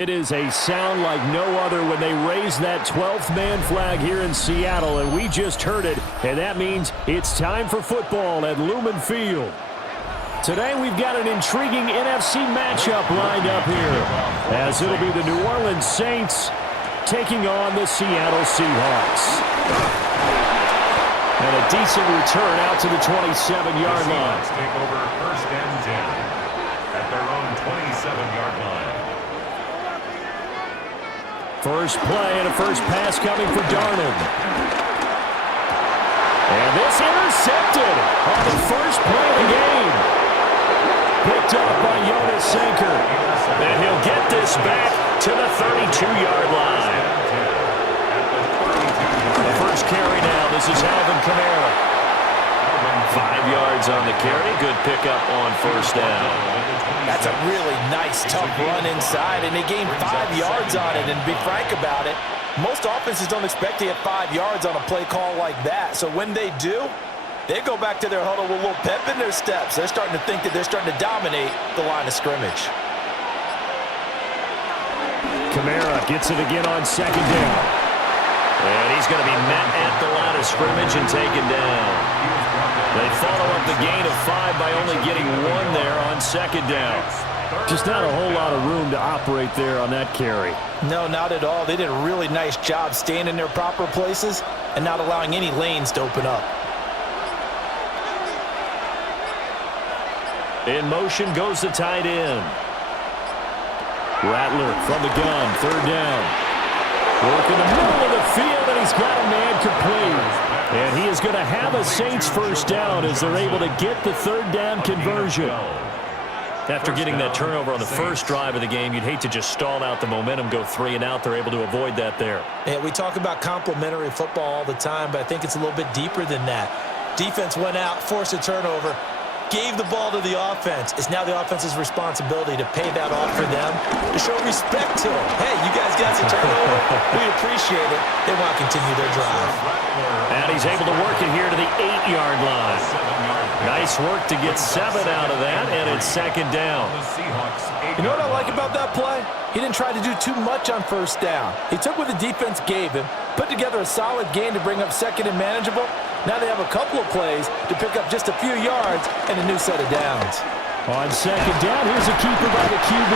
It is a sound like no other when they raise that 12th man flag here in Seattle, and we just heard it, and that means it's time for football at Lumen Field. Today we've got an intriguing NFC matchup lined up here, as it'll be the New Orleans Saints taking on the Seattle Seahawks. And a decent return out to the 27-yard line. Take over first and 10 at their own 27-yard line. First play and a first pass coming for Darnold. And this intercepted on the first play of the game. Picked up by Jonas Sanker. And he'll get this back to the 32-yard line. The first carry now. This is Alvin Kamara. 5 yards on the carry. Good pickup on first down. That's a really nice, tough run inside, and they gained 5 yards on it. And to be frank about it, most offenses don't expect to get 5 yards on a play call like that. So when they do, they go back to their huddle with a little pep in their steps. They're starting to think that they're starting to dominate the line of scrimmage. Kamara gets it again on second down. And he's going to be met at the line of scrimmage and taken down. They follow up the gain of 5 by only getting 1 there on second down. Just not a whole lot of room to operate there on that carry. No, not at all. They did a really nice job staying in their proper places and not allowing any lanes to open up. In motion goes the tight end. Rattler from the gun, third down. Work in the middle of the field, and he's got a man complete. And he is going to have a Saints first down as they're able to get the third down conversion. After getting that turnover on the first drive of the game, you'd hate to just stall out the momentum, go 3 and out. They're able to avoid that there. Yeah, we talk about complementary football all the time, but I think it's a little bit deeper than that. Defense went out, forced a turnover, gave the ball to the offense. It's now the offense's responsibility to pay that off for them, to show respect to them. Hey, you guys got some turnover. We appreciate it. They want to continue their drive. And he's able to work it here to the 8-yard line. Nice work to get 7 out of that, and it's second down. You know what I like about that play? He didn't try to do too much on first down. He took what the defense gave him, put together a solid gain to bring up second and manageable. Now they have a couple of plays to pick up just a few yards and a new set of downs. On second down, here's a keeper by the QB.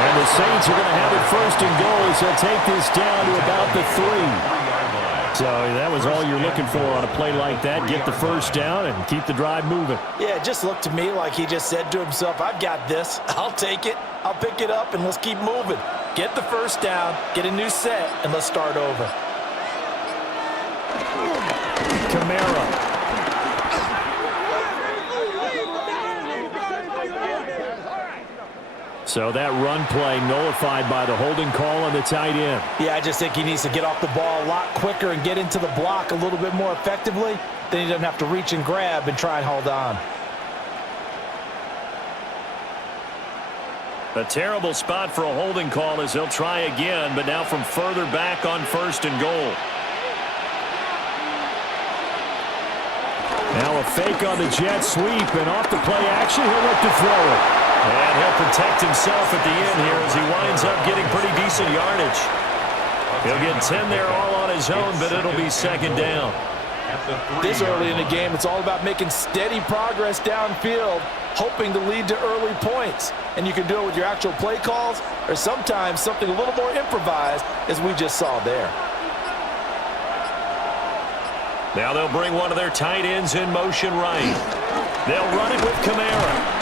And the Saints are going to have it first and goal as they'll take this down to about the 3. So that was all you're looking for on a play like that. Get the first down and keep the drive moving. Yeah, it just looked to me like he just said to himself, I've got this. I'll take it. I'll pick it up, and let's keep moving. Get the first down, get a new set, and let's start over. Kamara. So that run play nullified by the holding call on the tight end. Yeah, I just think he needs to get off the ball a lot quicker and get into the block a little bit more effectively. Then he doesn't have to reach and grab and try and hold on. A terrible spot for a holding call as they'll try again, but now from further back on first and goal. Now a fake on the jet sweep, and off the play action, he'll look to throw it. And he'll protect himself at the end here as he winds up getting pretty decent yardage. He'll get 10 there all on his own, but it'll be second down. This early in the game, it's all about making steady progress downfield, hoping to lead to early points. And you can do it with your actual play calls or sometimes something a little more improvised, as we just saw there. Now they'll bring one of their tight ends in motion right. They'll run it with Kamara.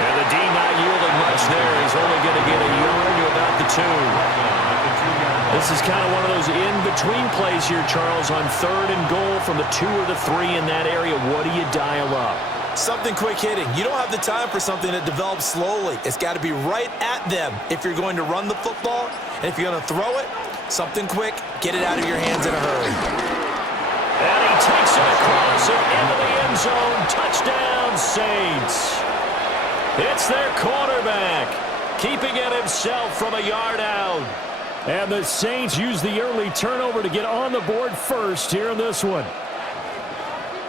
And the D not yielding much there. He's only going to get a yard to about the 2. This is kind of one of those in-between plays here, Charles, on third and goal from the 2 or the 3 in that area. What do you dial up? Something quick hitting. You don't have the time for something that develops slowly. It's got to be right at them if you're going to run the football. And if you're going to throw it, something quick, get it out of your hands in a hurry. And he takes it across and into the end zone. Touchdown, Saints. It's their quarterback, keeping it himself from a yard out. And the Saints use the early turnover to get on the board first here in this one.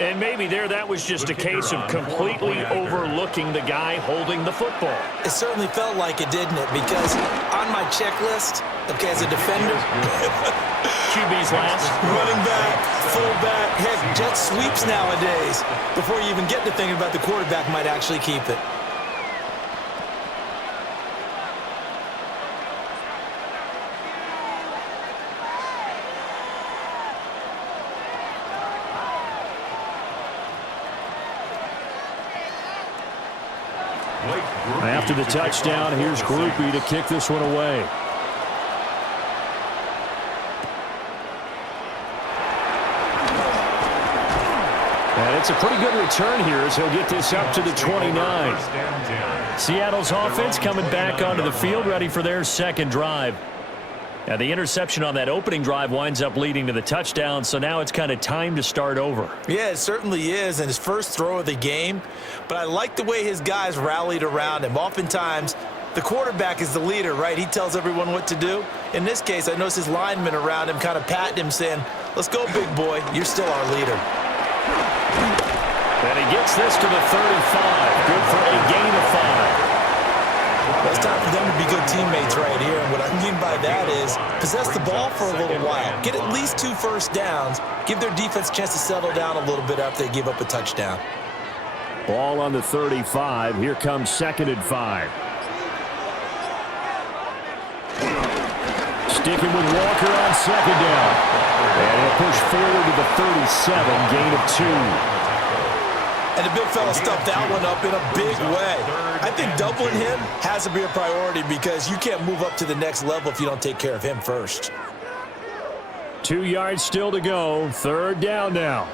And maybe that was just a case of completely overlooking the guy holding the football. It certainly felt like it, didn't it? Because on my checklist, okay, as a defender, QB's last. running back, fullback, heck, jet sweeps nowadays. Before you even get to thinking about the quarterback might actually keep it. After the touchdown, here's Groupie to kick this one away. And it's a pretty good return here as he'll get this up to the 29. Seattle's offense coming back onto the field, ready for their second drive. Now, the interception on that opening drive winds up leading to the touchdown, so now it's kind of time to start over. Yeah, it certainly is, and his first throw of the game. But I like the way his guys rallied around him. Oftentimes, the quarterback is the leader, right? He tells everyone what to do. In this case, I noticed his linemen around him kind of patting him, saying, "Let's go, big boy. You're still our leader." And he gets this to the 35. Good for a gain of 5. Well, it's time for them to be good teammates right here. And what I mean by that is possess the ball for a little while. Get at least 2 first downs. Give their defense a chance to settle down a little bit after they give up a touchdown. Ball on the 35. Here comes 2nd and 5. Sticking with Walker on 2nd down. And he'll push forward to the 37, gain of 2. And the big fella stuffed that one up in a big way. I think doubling him has to be a priority because you can't move up to the next level if you don't take care of him first. 2 yards still to go. 3rd down now.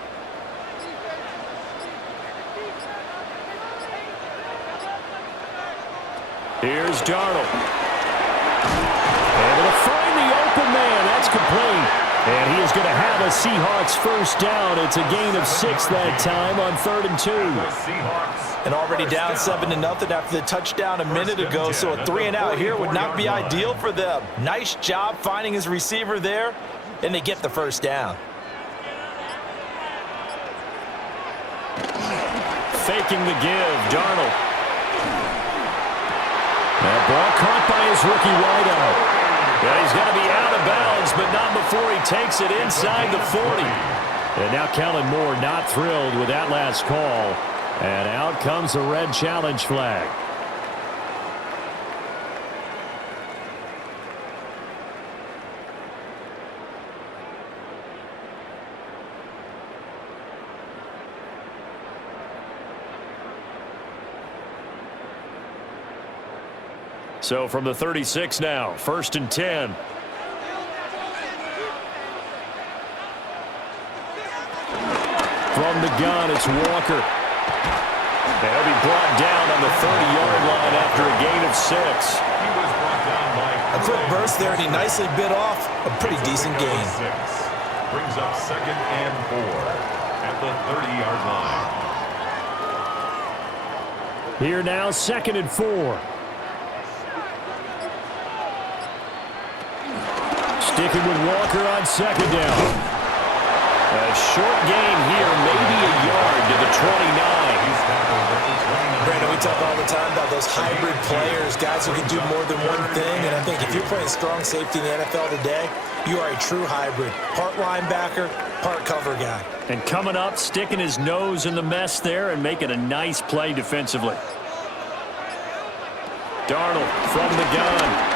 Here's Darnold. Able to find the open man. That's complete. And he is going to have a Seahawks first down. It's a gain of 6 that time on 3rd and 2. And already down 7-0 after the touchdown a minute ago, so a 3-and-out here would not be ideal for them. Nice job finding his receiver there, and they get the first down. Faking the give, Darnold. That ball caught by his rookie wideout. Yeah, he's going to be out of bounds, but not before he takes it inside the 40. And now Kellen Moore not thrilled with that last call. And out comes a red challenge flag. So from the 36 now, 1st and 10. From the gun, it's Walker. They'll be brought down on the 30-yard line after a gain of 6. A quick burst there, and he nicely bit off a pretty decent gain. Brings up 2nd and 4 at the 30-yard line. Here now, 2nd and 4. Sticking with Walker on 2nd down. A short gain here, maybe a yard to the 29. Brandon, we talk all the time about those hybrid players, guys who can do more than one thing. And I think if you're playing strong safety in the NFL today, you are a true hybrid. Part linebacker, part cover guy. And coming up, sticking his nose in the mess there and making a nice play defensively. Darnold from the gun.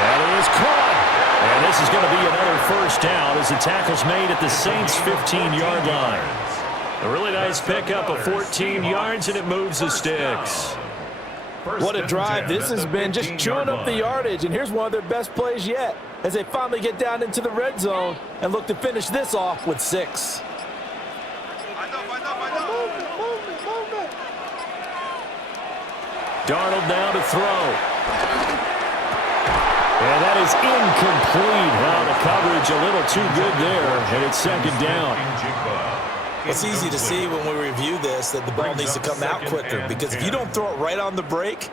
That is caught. And this is going to be another first down as the tackle's made at the Saints' 15-yard line. A really nice pickup of 14 yards, and it moves the sticks. What a drive this has been, just chewing up the yardage. And here's one of their best plays yet as they finally get down into the red zone and look to finish this off with 6. Darnold now to throw. And that is incomplete. Now the coverage a little too good there, and it's 2nd down. It's easy to see when we review this that the ball needs to come out quicker, because if you don't throw it right on the break,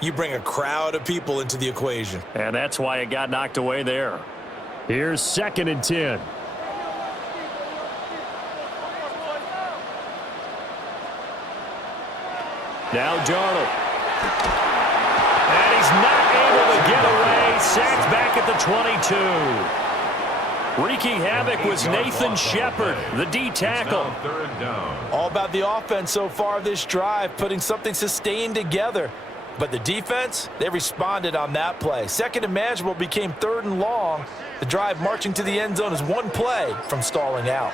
you bring a crowd of people into the equation. And that's why it got knocked away there. Here's 2nd and 10. Now Darnold. And he's not able to get away. Sacked back at the 22. Wreaking havoc was Nathan Shepard, the D tackle. All about the offense so far this drive, putting something sustained together. But the defense, they responded on that play. Second and manageable became 3rd and long. The drive marching to the end zone is one play from stalling out.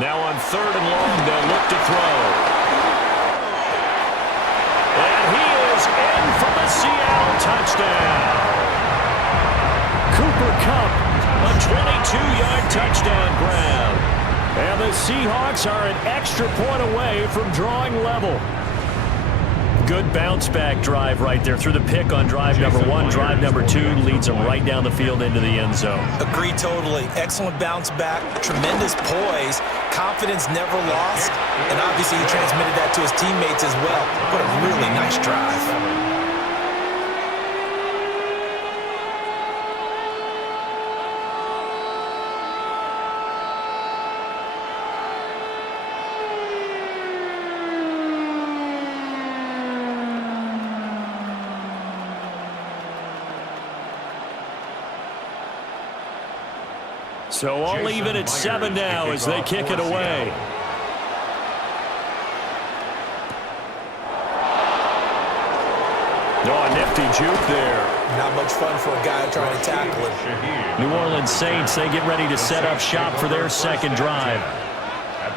Now on 3rd and long, they'll look to throw. And he is in for the Seattle touchdown. Cooper Kupp, a 22-yard touchdown grab. And the Seahawks are an extra point away from drawing level. Good bounce-back drive right there through the pick on drive number 1. Drive number 2 leads them right down the field into the end zone. Agree totally. Excellent bounce back, tremendous poise, confidence never lost, and obviously he transmitted that to his teammates as well. What a really nice drive. So I'll leave it at 7 now as they kick it away. Oh, a nifty juke there. Not much fun for a guy trying to tackle it. New Orleans Saints, they get ready to set up shop for their second drive.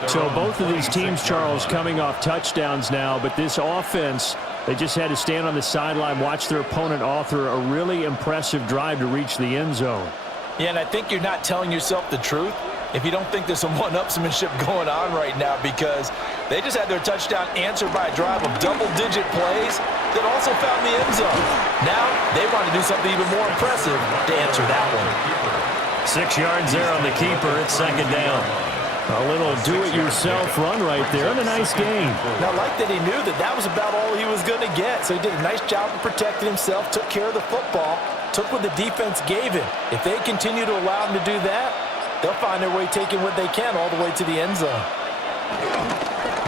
So both of these teams, Charles, coming off touchdowns now, but this offense, they just had to stand on the sideline, watch their opponent author a really impressive drive to reach the end zone. Yeah, and I think you're not telling yourself the truth if you don't think there's some one-upsmanship going on right now, because they just had their touchdown answered by a drive of double-digit plays that also found the end zone. Now they want to do something even more impressive to answer that one. 6 yards there on the keeper. It's second down. A little do-it-yourself run right there and a nice gain. Now, I like that he knew that that was about all he was going to get, so he did a nice job of protecting himself, took care of the football, took what the defense gave him. If they continue to allow him to do that, they'll find their way taking what they can all the way to the end zone.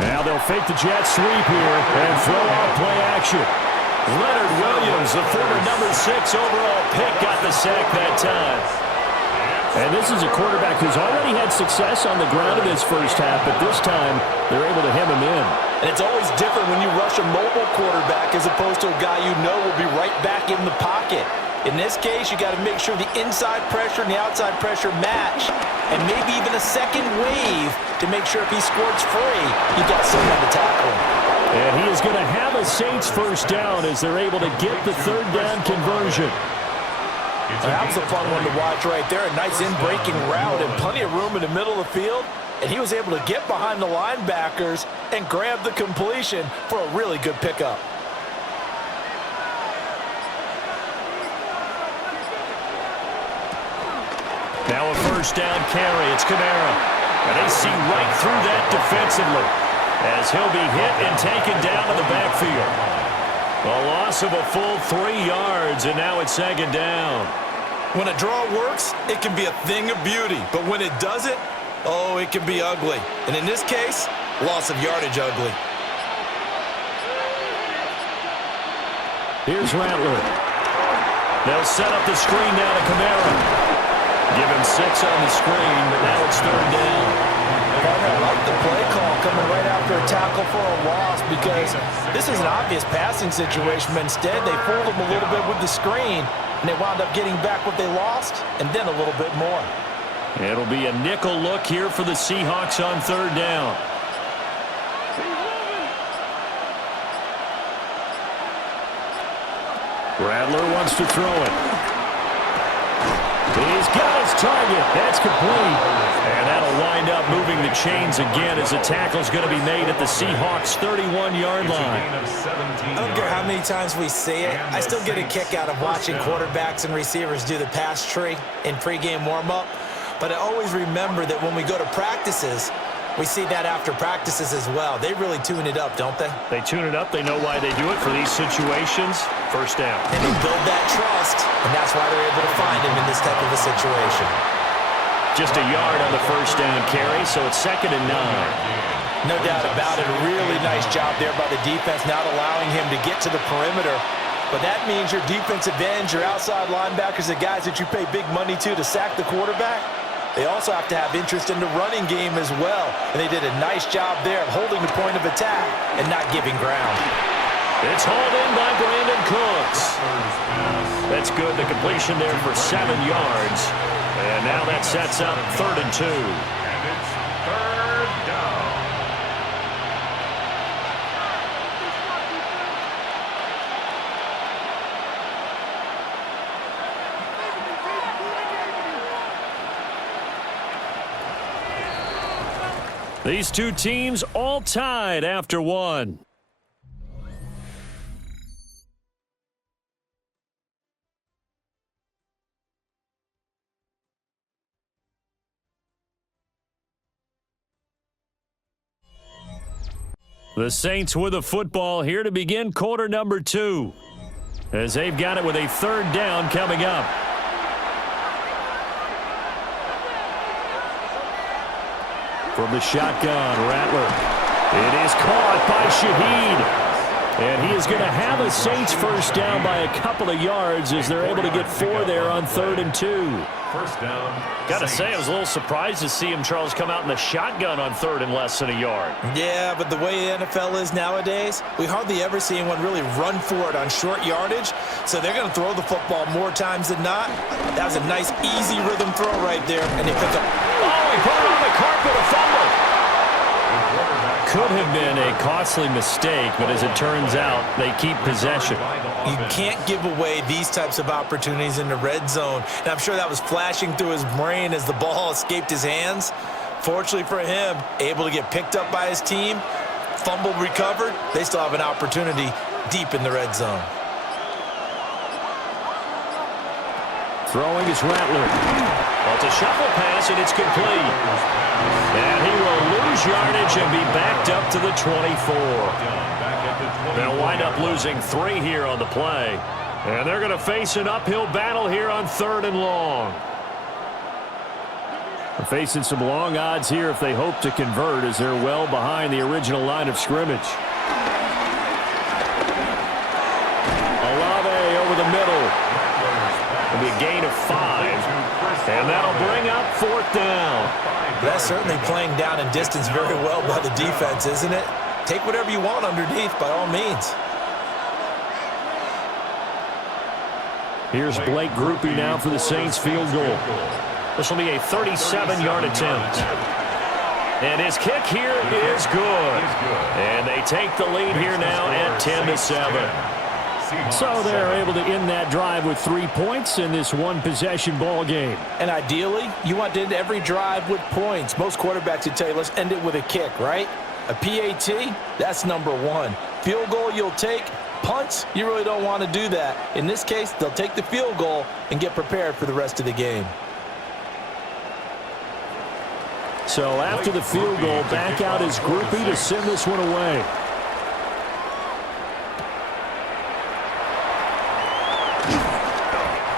Now they'll fake the jet sweep here and throw off play action. Leonard Williams, the former number 6 overall pick, got the sack that time. And this is a quarterback who's already had success on the ground in his first half, but this time they're able to hem him in. And it's always different when you rush a mobile quarterback as opposed to a guy you know will be right back in the pocket. In this case, you got to make sure the inside pressure and the outside pressure match, and maybe even a second wave to make sure if he squirts free, you got someone to tackle him. And he is going to have a Saints first down as they're able to get the third down conversion. That was a fun one to watch right there. A nice in-breaking route and plenty of room in the middle of the field. And he was able to get behind the linebackers and grab the completion for a really good pickup. Now a first down carry. It's Kamara. And they see right through that defensively as he'll be hit and taken down to the backfield. A loss of a full 3 yards, and now it's second down. When a draw works, it can be a thing of beauty. But when it doesn't, oh, it can be ugly. And in this case, loss of yardage ugly. Here's Rattler. They'll set up the screen now to Kamara. Give him 6 on the screen, but now it's third down. I like the play call coming right after a tackle for a loss, because this is an obvious passing situation, but instead they fooled them a little bit with the screen, and they wound up getting back what they lost, and then a little bit more. It'll be a nickel look here for the Seahawks on third down. Rattler wants to throw it. He's got his target. That's complete. And that'll wind up moving the chains again as the tackle's going to be made at the Seahawks' 31-yard line. I don't care how many times we see it. I still get a kick out of watching quarterbacks and receivers do the pass tree in pregame warm-up. But I always remember that when we go to practices, we see that after practices as well. They really tune it up, don't they? They tune it up. They know why they do it for these situations. First down. And they build that trust, and that's why they're able to find him in this type of a situation. Just a yard on the first down carry, so it's second and 9. No doubt about it. A really nice job there by the defense, not allowing him to get to the perimeter. But that means your defensive ends, your outside linebackers, the guys that you pay big money to sack the quarterback, they also have to have interest in the running game as well. And they did a nice job there of holding the point of attack and not giving ground. It's hauled in by Brandon Cooks. That's good. The completion there for 7 yards. And now that sets up 3rd and 2. And it's 3rd down. These two teams all tied after one. The Saints with the football here to begin quarter number 2, as they've got it with a 3rd down coming up. From the shotgun, Rattler. It is caught by Shaheed. And he is going to have a Saints first down by a couple of yards as they're able to get 4 there on 3rd and 2. First down. Got to say, I was a little surprised to see him, Charles, come out in the shotgun on 3rd and less than a yard. Yeah, but the way the NFL is nowadays, we hardly ever see anyone really run for it on short yardage. So they're going to throw the football more times than not. That was a nice, easy rhythm throw right there. And they pick up. Oh, he put it on the carpet, a fumble. Could have been a costly mistake, but as it turns out, they keep possession. You can't give away these types of opportunities in the red zone. And I'm sure that was flashing through his brain as the ball escaped his hands. Fortunately for him, able to get picked up by his team, fumbled, recovered. They still have an opportunity deep in the red zone. Throwing is Rattler. Well, it's a shuffle pass, and it's complete. And he will lose yardage and be backed up to the 24. They'll wind up losing 3 here on the play. And they're going to face an uphill battle here on 3rd and long. They're facing some long odds here if they hope to convert, as they're well behind the original line of scrimmage. Olave over the middle. It'll be a gain of 5. And that'll bring up 4th down. That's certainly playing down in distance very well by the defense, isn't it? Take whatever you want underneath, by all means. Here's Blake Groupie now for the Saints field goal. This will be a 37-yard attempt. And his kick here is good. And they take the lead here now at 10-7. So they're able to end that drive with 3 points in this one-possession ball game. And ideally, you want to end every drive with points. Most quarterbacks would tell you, let's end it with a kick, right? A PAT, that's number 1. Field goal you'll take. Punts, you really don't want to do that. In this case, they'll take the field goal and get prepared for the rest of the game. So after the field goal, back out is Groupie to send this one away.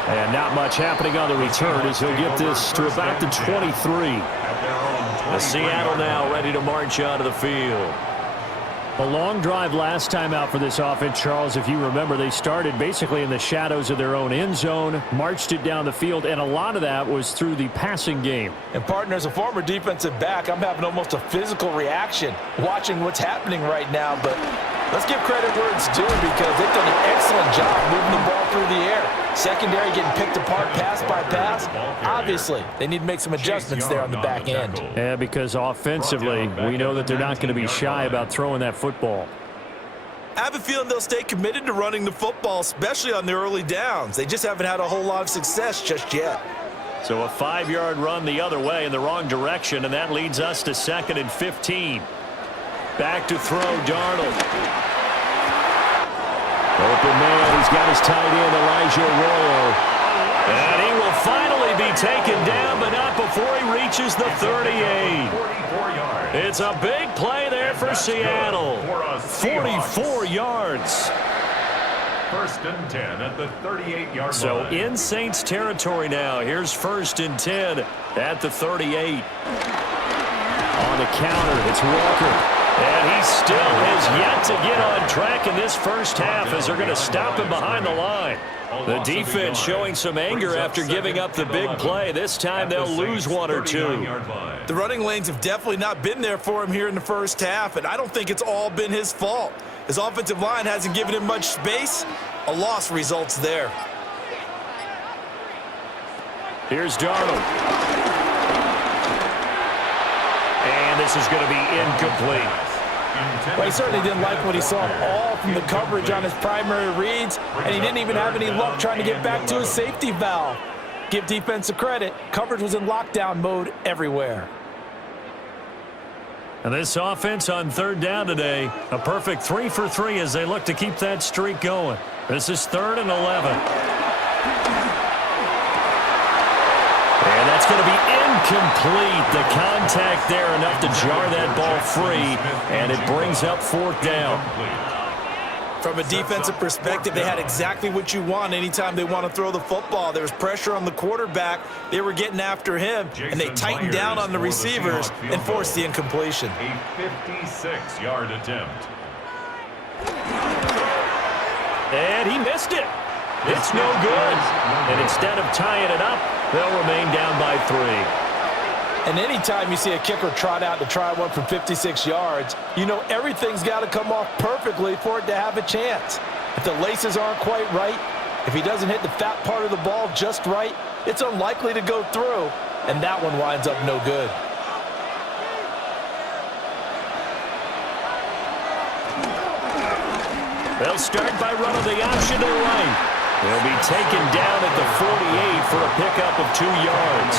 And not much happening on the return as he'll get this to about the 23. Seattle now ready to march out of the field. A long drive last time out for this offense, Charles. If you remember, they started basically in the shadows of their own end zone, marched it down the field, and a lot of that was through the passing game. And, partner, as a former defensive back, I'm having almost a physical reaction watching what's happening right now. But let's give credit where it's due because they've done an excellent job moving the ball through the air. Secondary getting picked apart pass by pass. Obviously, they need to make some adjustments there on the back end. Yeah, because offensively, we know that they're not going to be shy about throwing that football. I have a feeling they'll stay committed to running the football, especially on the early downs. They just haven't had a whole lot of success just yet. So a 5-yard run the other way in the wrong direction, and that leads us to 2nd and 15. Back to throw, Darnold. Open man, he's got his tight end, Elijah Arroyo. And he will finally be taken down, but not before he reaches the 38. It's a big play there for Seattle. 44 yards. 1st and 10 at the 38-yard line. So in Saints territory now. Here's 1st and 10 at the 38. On the counter. It's Walker. And he still has yet to get on track in this first half as they're going to stop him behind the line. The defense showing some anger after giving up the big play. This time they'll lose one or two. The running lanes have definitely not been there for him here in the first half, and I don't think it's all been his fault. His offensive line hasn't given him much space. A loss results there. Here's Darnold. And this is going to be incomplete. Well, he certainly didn't like what he saw all from the coverage on his primary reads, and he didn't even have any luck trying to get back to his safety valve. Give defense a credit. Coverage was in lockdown mode everywhere. And this offense on third down today, a perfect 3 for 3 as they look to keep that streak going. This is 3rd and 11. And that's going to be incomplete. The contact there enough to jar that ball free, and it brings up 4th down. From a defensive perspective, they had exactly what you want anytime they want to throw the football. There was pressure on the quarterback. They were getting after him, and they tightened down on the receivers and forced the incompletion. A 56-yard attempt. And he missed it. It's no good. And instead of tying it up, they'll remain down by 3. And anytime you see a kicker trot out to try one from 56 yards, you know everything's got to come off perfectly for it to have a chance. If the laces aren't quite right, if he doesn't hit the fat part of the ball just right, it's unlikely to go through, and that one winds up no good. They'll start by running the option to the right. They'll be taken down at the 48 for a pickup of 2 yards.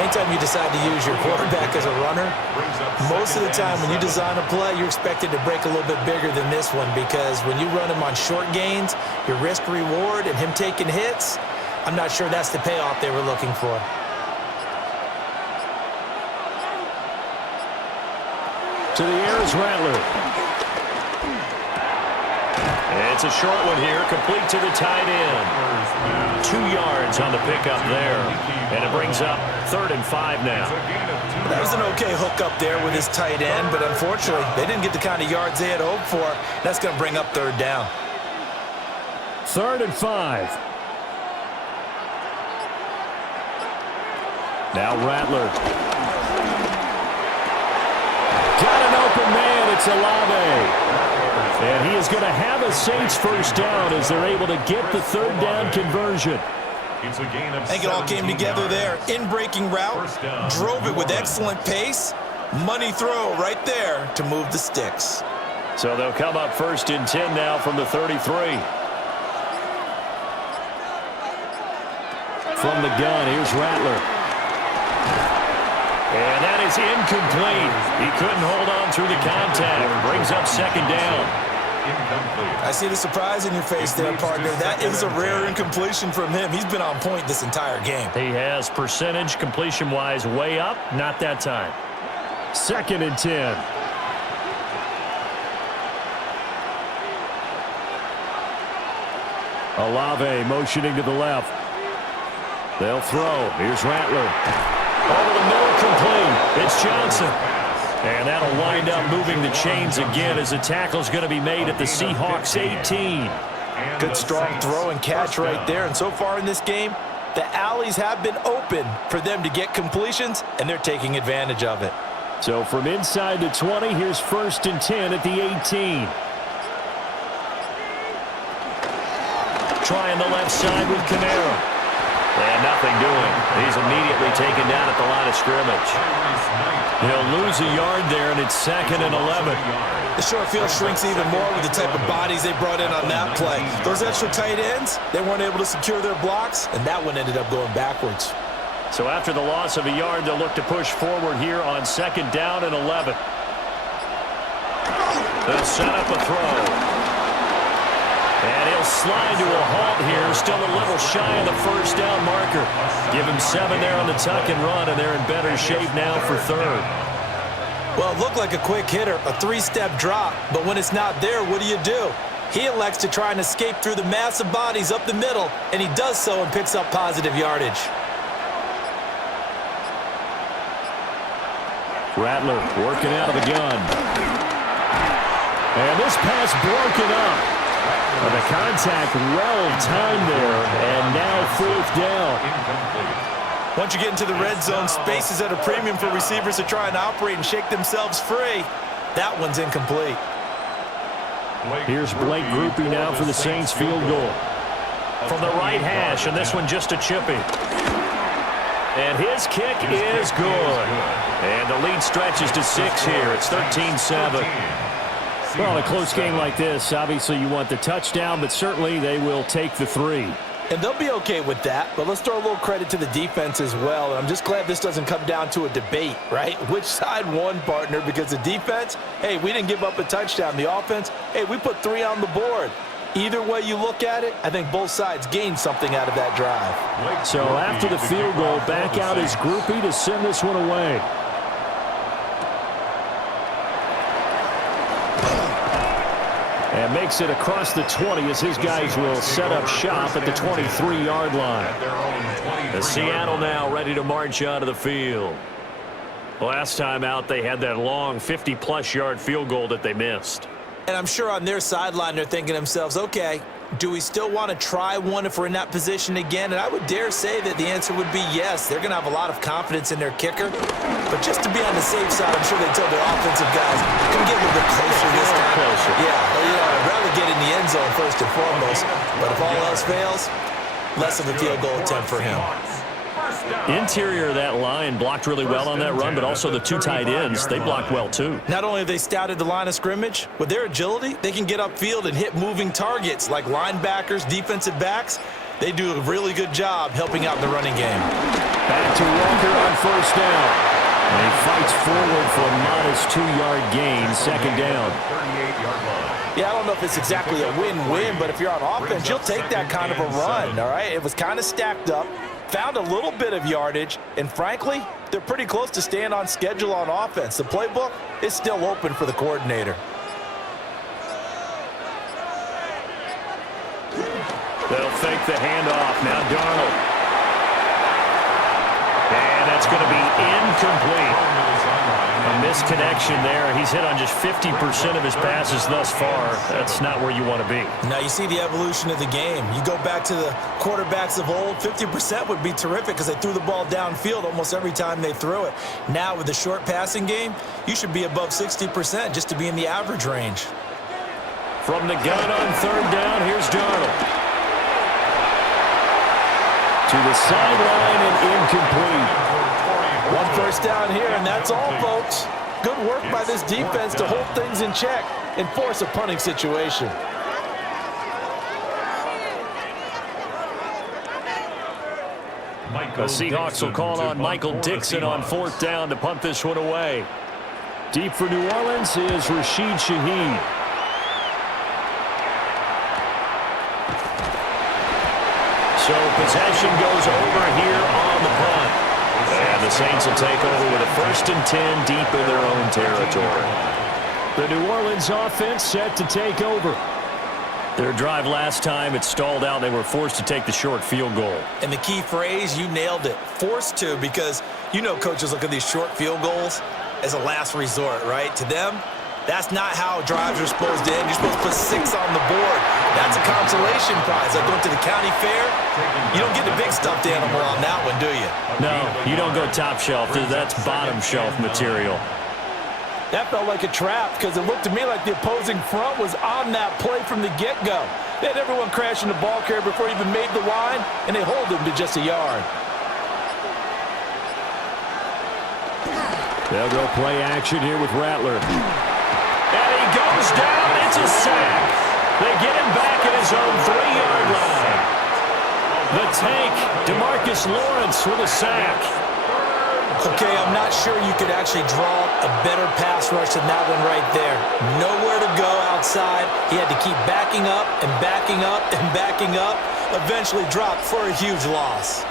Anytime you decide to use your quarterback as a runner, most of the time when you design a play, you're expected to break a little bit bigger than this one, because when you run him on short gains, your risk-reward and him taking hits, I'm not sure that's the payoff they were looking for. To the air is Rattler. It's a short one here, complete to the tight end. 2 yards on the pickup there. And it brings up 3rd and 5 now. That was an okay hook up there with his tight end, but unfortunately, they didn't get the kind of yards they had hoped for. That's going to bring up 3rd down. 3rd and 5. Now Rattler. Got an open man. It's Olave. And he is going to have a Saints first down as they're able to get the 3rd down conversion. It's a gain of I think it all came together there. In-breaking route, drove it with excellent pace. Money throw right there to move the sticks. So they'll come up 1st and 10 now from the 33. From the gun, here's Rattler. And that is incomplete. He couldn't hold on through the contact. Brings up 2nd down. I see the surprise in your face there, partner. That is a rare incompletion from him. He's been on point this entire game. He has percentage completion-wise way up. Not that time. 2nd and 10. Olave motioning to the left. They'll throw. Here's Rattler. Over the middle, complete. It's Johnson. And that'll wind up moving the chains again as the tackle's going to be made at the Seahawks 18. Good strong throw and catch right there. And so far in this game, the alleys have been open for them to get completions, and they're taking advantage of it. So from inside the 20, here's 1st and 10 at the 18. Trying the left side with Kamara. And nothing doing. He's immediately taken down at the line of scrimmage. He'll lose a yard there, and it's 2nd and 11. The short field shrinks even more with the type of bodies they brought in on that play. Those extra tight ends, they weren't able to secure their blocks, and that one ended up going backwards. So after the loss of a yard, they'll look to push forward here on 2nd down and 11. They'll set up a throw. And he'll slide to a halt here, still a little shy of the 1st down marker. Give him 7 there on the tuck and run, and they're in better shape now for 3rd. Well, it looked like a quick hitter, a 3-step drop, but when it's not there, what do? He elects to try and escape through the massive bodies up the middle, and he does so and picks up positive yardage. Rattler working out of the gun. And this pass broken up. Well, the contact well-timed there, and now 4th down. Once you get into the red zone, space is at a premium for receivers to try and operate and shake themselves free. That one's incomplete. Here's Blake Groupie now for the Saints field goal. From the right hash, and this one just a chippy. And his kick is good. And the lead stretches to 6 here. It's 13-7. Well, in a close game like this, obviously you want the touchdown, but certainly they will take the 3. And they'll be okay with that, but let's throw a little credit to the defense as well. And I'm just glad this doesn't come down to a debate, right? Which side won, partner? Because the defense, hey, we didn't give up a touchdown. The offense, hey, we put 3 on the board. Either way you look at it, I think both sides gained something out of that drive. So after the field goal, back out is Groupie to send this one away. And makes it across the 20 as his guys will set up shop at the 23-yard line. The Seattle now ready to march out of the field. Last time out, they had that long 50-plus yard field goal that they missed. And I'm sure on their sideline they're thinking to themselves, okay, do we still want to try one if we're in that position again? And I would dare say that the answer would be yes. They're going to have a lot of confidence in their kicker. But just to be on the safe side, I'm sure they told their offensive guys, can we get a little bit closer this time? Closer. Yeah, well, I'd rather get in the end zone first and foremost. But if all else fails, less of a field goal attempt for him. Interior of that line blocked really well on that run, but also the 2 tight ends, they blocked well too. Not only have they scouted the line of scrimmage, with their agility, they can get upfield and hit moving targets like linebackers, defensive backs. They do a really good job helping out in the running game. Back to Walker on 1st down. And he fights forward for a modest 2-yard gain, 2nd down. Yeah, I don't know if it's exactly a win-win, but if you're on offense, you'll take that kind of a run, all right? It was kind of stacked up, found a little bit of yardage, and frankly, they're pretty close to staying on schedule on offense. The playbook is still open for the coordinator. They'll fake the handoff. Now Darnold. And that's going to be incomplete. A misconnection there. He's hit on just 50% of his passes thus far. That's not where you want to be. Now you see the evolution of the game. You go back to the quarterbacks of old, 50% would be terrific because they threw the ball downfield almost every time they threw it. Now with the short passing game, you should be above 60% just to be in the average range. From the gun on 3rd down, here's Darnold. To the sideline and incomplete. 1 first down here, and that's all, folks. Good work by this defense to hold things in check and force a punting situation. The Seahawks will call on Michael Dixon on 4th down to punt this one away. Deep for New Orleans is Rashid Shaheed. So possession goes over here on the punt. And the Saints will take over with a 1st and 10 deep in their own territory. The New Orleans offense set to take over. Their drive last time, it stalled out. They were forced to take the short field goal. And the key phrase, you nailed it. Forced to, because you know coaches look at these short field goals as a last resort, right? To them, that's not how drives are supposed to end. You're supposed to put 6 on the board. That's a consolation prize. Like going to the county fair, you don't get the big stuffed animal on that one, do you? No, you don't go top shelf. That's bottom shelf material. That felt like a trap because it looked to me like the opposing front was on that play from the get-go. They had everyone crashing the ball carrier before he even made the line, and they hold him to just a yard. They'll go play action here with Rattler. And he goes down. It's a sack. They get him back at his own 3-yard line. The tank, DeMarcus Lawrence with a sack. Okay, I'm not sure you could actually draw a better pass rush than that one right there. Nowhere to go outside. He had to keep backing up and backing up and backing up. Eventually dropped for a huge loss.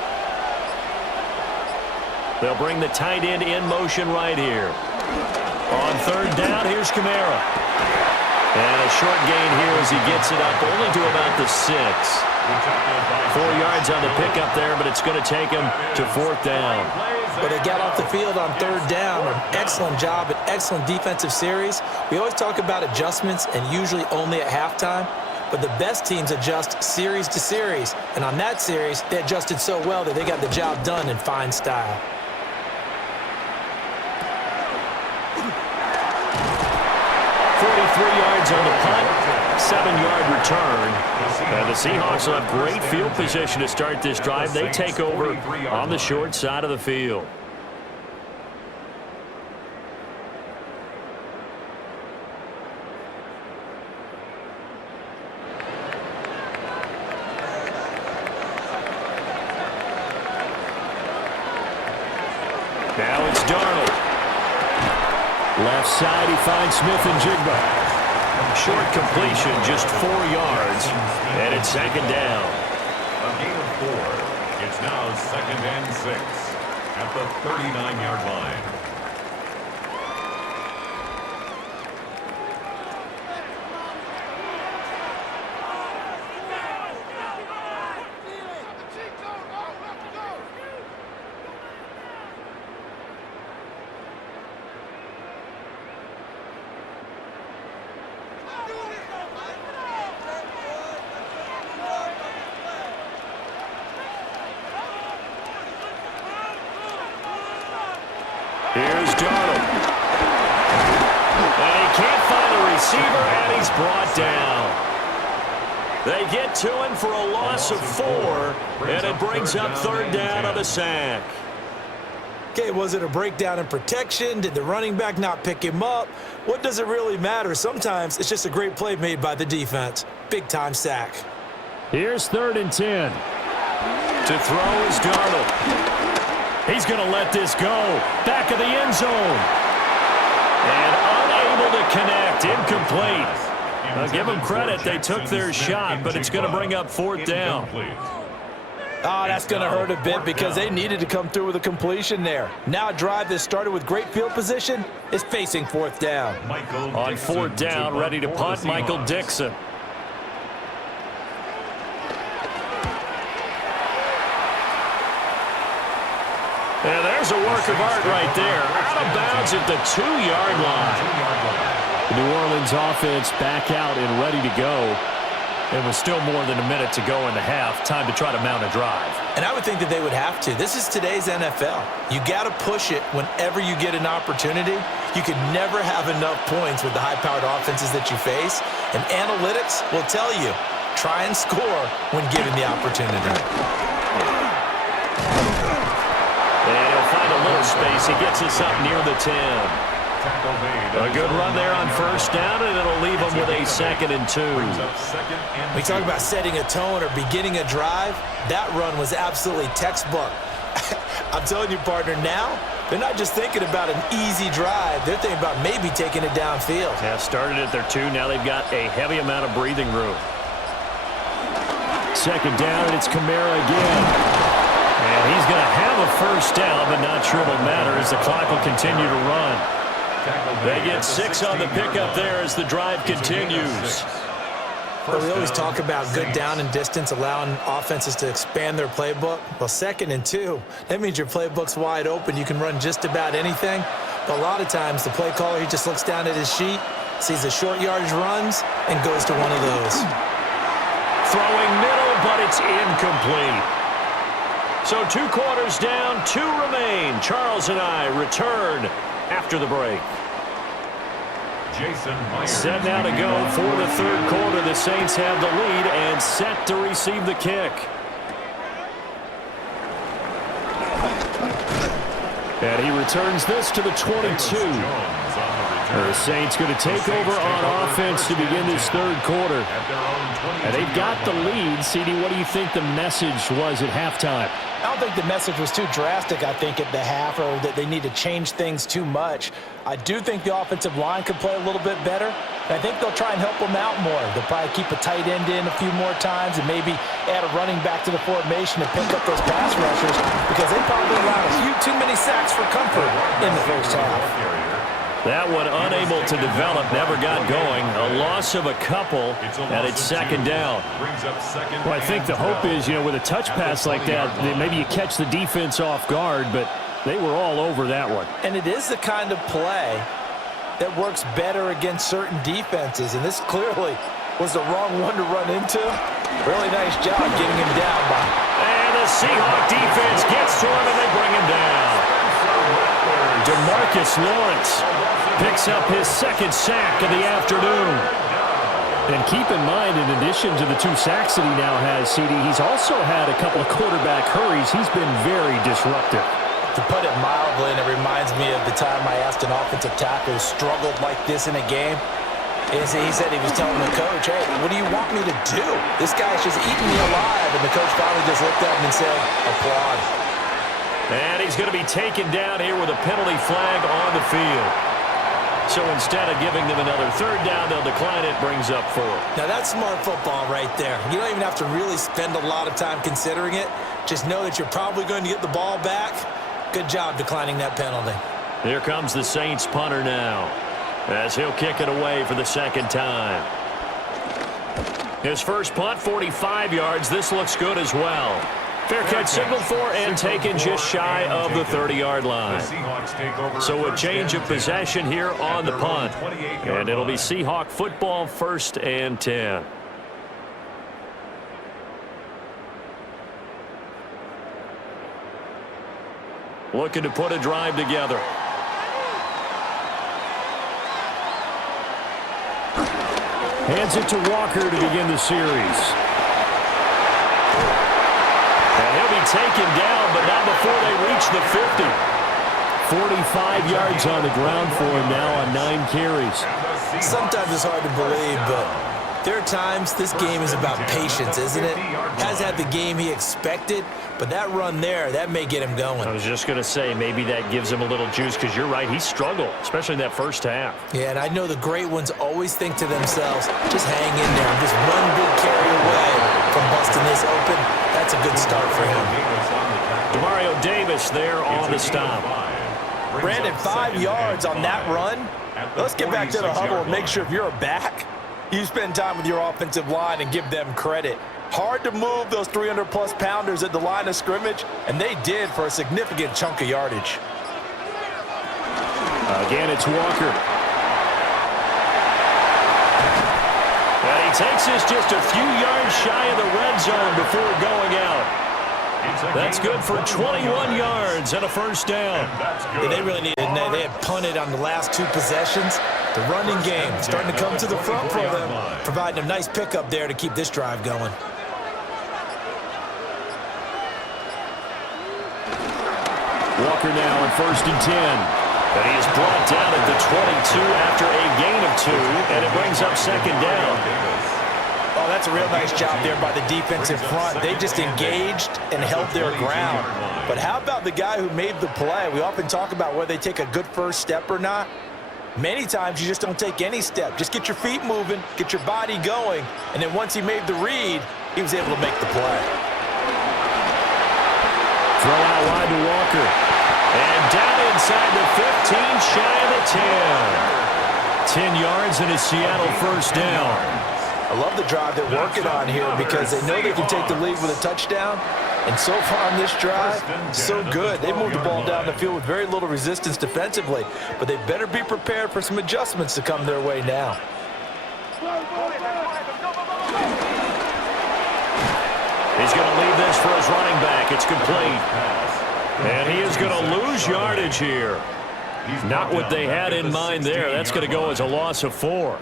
They'll bring the tight end in motion right here. On 3rd down, here's Kamara. And a short gain here as he gets it up only to about the 6. 4 yards on the pickup there, but it's going to take him to 4th down. Well, they got off the field on third down. An excellent job, an excellent defensive series. We always talk about adjustments and usually only at halftime. But the best teams adjust series to series. And on that series, they adjusted so well that they got the job done in fine style. Yards on the punt, 7-yard return. And the Seahawks will have great field position to start this drive. They take over on the short side of the field. Now it's Darnold. Left side, he finds Smith and Jigba. Short completion, just 4 yards, and it's second down. A gain of 4. It's now 2nd and 6 at the 39-yard line. Here's Darnold. And he can't find the receiver, and he's brought down. They get to him for a loss of 4, and it brings up third down on the sack. Okay, was it a breakdown in protection? Did the running back not pick him up? What does it really matter? Sometimes it's just a great play made by the defense. Big-time sack. Here's 3rd and 10. To throw is Darnold. He's going to let this go. Back of the end zone. And unable to connect. Incomplete. I'll give them credit. They took their shot, but it's going to bring up 4th down. Oh, that's going to hurt a bit because they needed to come through with a completion there. Now a drive that started with great field position is facing 4th down. On 4th down, ready to punt, Michael Dixon. And there's a work of art right there. Out of bounds at the 2-yard line. The New Orleans offense back out and ready to go. It was still more than a minute to go in the half. Time to try to mount a drive. And I would think that they would have to. This is today's NFL. You got to push it whenever you get an opportunity. You could never have enough points with the high-powered offenses that you face. And analytics will tell you, try and score when given the opportunity. And he'll find a little space. He gets us up near the 10. A good run there on 1st down, and it'll leave them with a 2nd and 2. We talk about setting a tone or beginning a drive. That run was absolutely textbook. I'm telling you, partner, now they're not just thinking about an easy drive. They're thinking about maybe taking it downfield. Yeah, started at their 2. Now they've got a heavy amount of breathing room. 2nd down, and it's Kamara again. And he's going to have a 1st down, but not sure it'll matter as the clock will continue to run. They get 6 on the pickup there as the drive continues. But we always talk about good down and distance, allowing offenses to expand their playbook. Well, 2nd and 2, that means your playbook's wide open. You can run just about anything. But a lot of times, the play caller, he just looks down at his sheet, sees the short yardage runs, and goes to one of those. Throwing middle, but it's incomplete. So 2 quarters down, 2 remain. Charles and I return after the break. Set now to go for the 3rd quarter. The Saints have the lead and set to receive the kick. And he returns this to the 22. The Saints going to take over on offense to begin this 3rd quarter. And they've got the lead. CD, what do you think the message was at halftime? I don't think the message was too drastic, I think, at the half, or that they need to change things too much. I do think the offensive line could play a little bit better, and I think they'll try and help them out more. They'll probably keep a tight end in a few more times and maybe add a running back to the formation to pick up those pass rushers, because they probably allowed a few too many sacks for comfort in the 1st half. That one unable to develop, never got going. A loss of a couple, and it's 2nd down. Well, I think the hope is, with a touch pass like that maybe you catch the defense off guard, but They were all over that one. And it is the kind of play that works better against certain defenses, and this clearly was the wrong one to run into. Really nice job getting him down by. And the Seahawk defense gets to him, and they bring him down. DeMarcus Lawrence picks up his second sack of the afternoon. And keep in mind, in addition to the 2 sacks that he now has, CD, he's also had a couple of quarterback hurries. He's been very disruptive. To put it mildly, and it reminds me of the time I asked an offensive tackle who struggled like this in a game. He said he was telling the coach, hey, what do you want me to do? This guy's just eating me alive. And the coach finally just looked at him and said, applaud. And he's going to be taken down here with a penalty flag on the field. So instead of giving them another third down, they'll decline it, brings up 4. Now that's smart football right there. You don't even have to really spend a lot of time considering it. Just know that you're probably going to get the ball back. Good job declining that penalty. Here comes the Saints punter now, as he'll kick it away for the second time. His first punt, 45 yards. This looks good as well. Fair catch signaled for and taken just shy of the 30-yard line. So a change of possession here on the punt. And it'll be Seahawk football, 1st and 10. Looking to put a drive together. Hands it to Walker to begin the series. And he'll be taken down, but not before they reach the 50. 45 yards on the ground for him now on 9 carries. Sometimes it's hard to believe, but there are times this game is about patience, isn't it? Has had the game he expected, but that run there, that may get him going. I was just going to say, maybe that gives him a little juice, because you're right, he struggled, especially in that first half. Yeah, and I know the great ones always think to themselves, just hang in there. I'm just one big carry away from busting this open. That's a good start for him. Demario Davis there on the stop. Brandon, 5 yards on that run. Let's get back to the huddle and make sure if you're a back, you spend time with your offensive line and give them credit. Hard to move those 300-plus pounders at the line of scrimmage, and they did for a significant chunk of yardage. Again, it's Walker. And he takes this just a few yards shy of the red zone before going out. That's good for 21 yards and a first down. Yeah, they really needed it. They had punted on the last 2 possessions. The running game starting to come to the front for them, providing a nice pickup there to keep this drive going. Walker now on 1st and 10. And he is brought down at the 22 after a gain of 2, and it brings up second down. Oh, that's a real nice job there by the defensive front. They just engaged and held their ground. But how about the guy who made the play? We often talk about whether they take a good first step or not. Many times you just don't take any step. Just get your feet moving, get your body going, and then once he made the read, he was able to make the play. Throw out wide to Walker. And down inside the 15, shy of the 10. 10 yards and a Seattle first down. I love the drive they're working on here because they know they can take the lead with a touchdown. And so far on this drive, so good. They moved the ball down the field with very little resistance defensively, but they better be prepared for some adjustments to come their way now. He's going to leave this for his running back. It's complete. And he is going to lose yardage here. Not what they had in mind there. That's going to go as a loss of 4.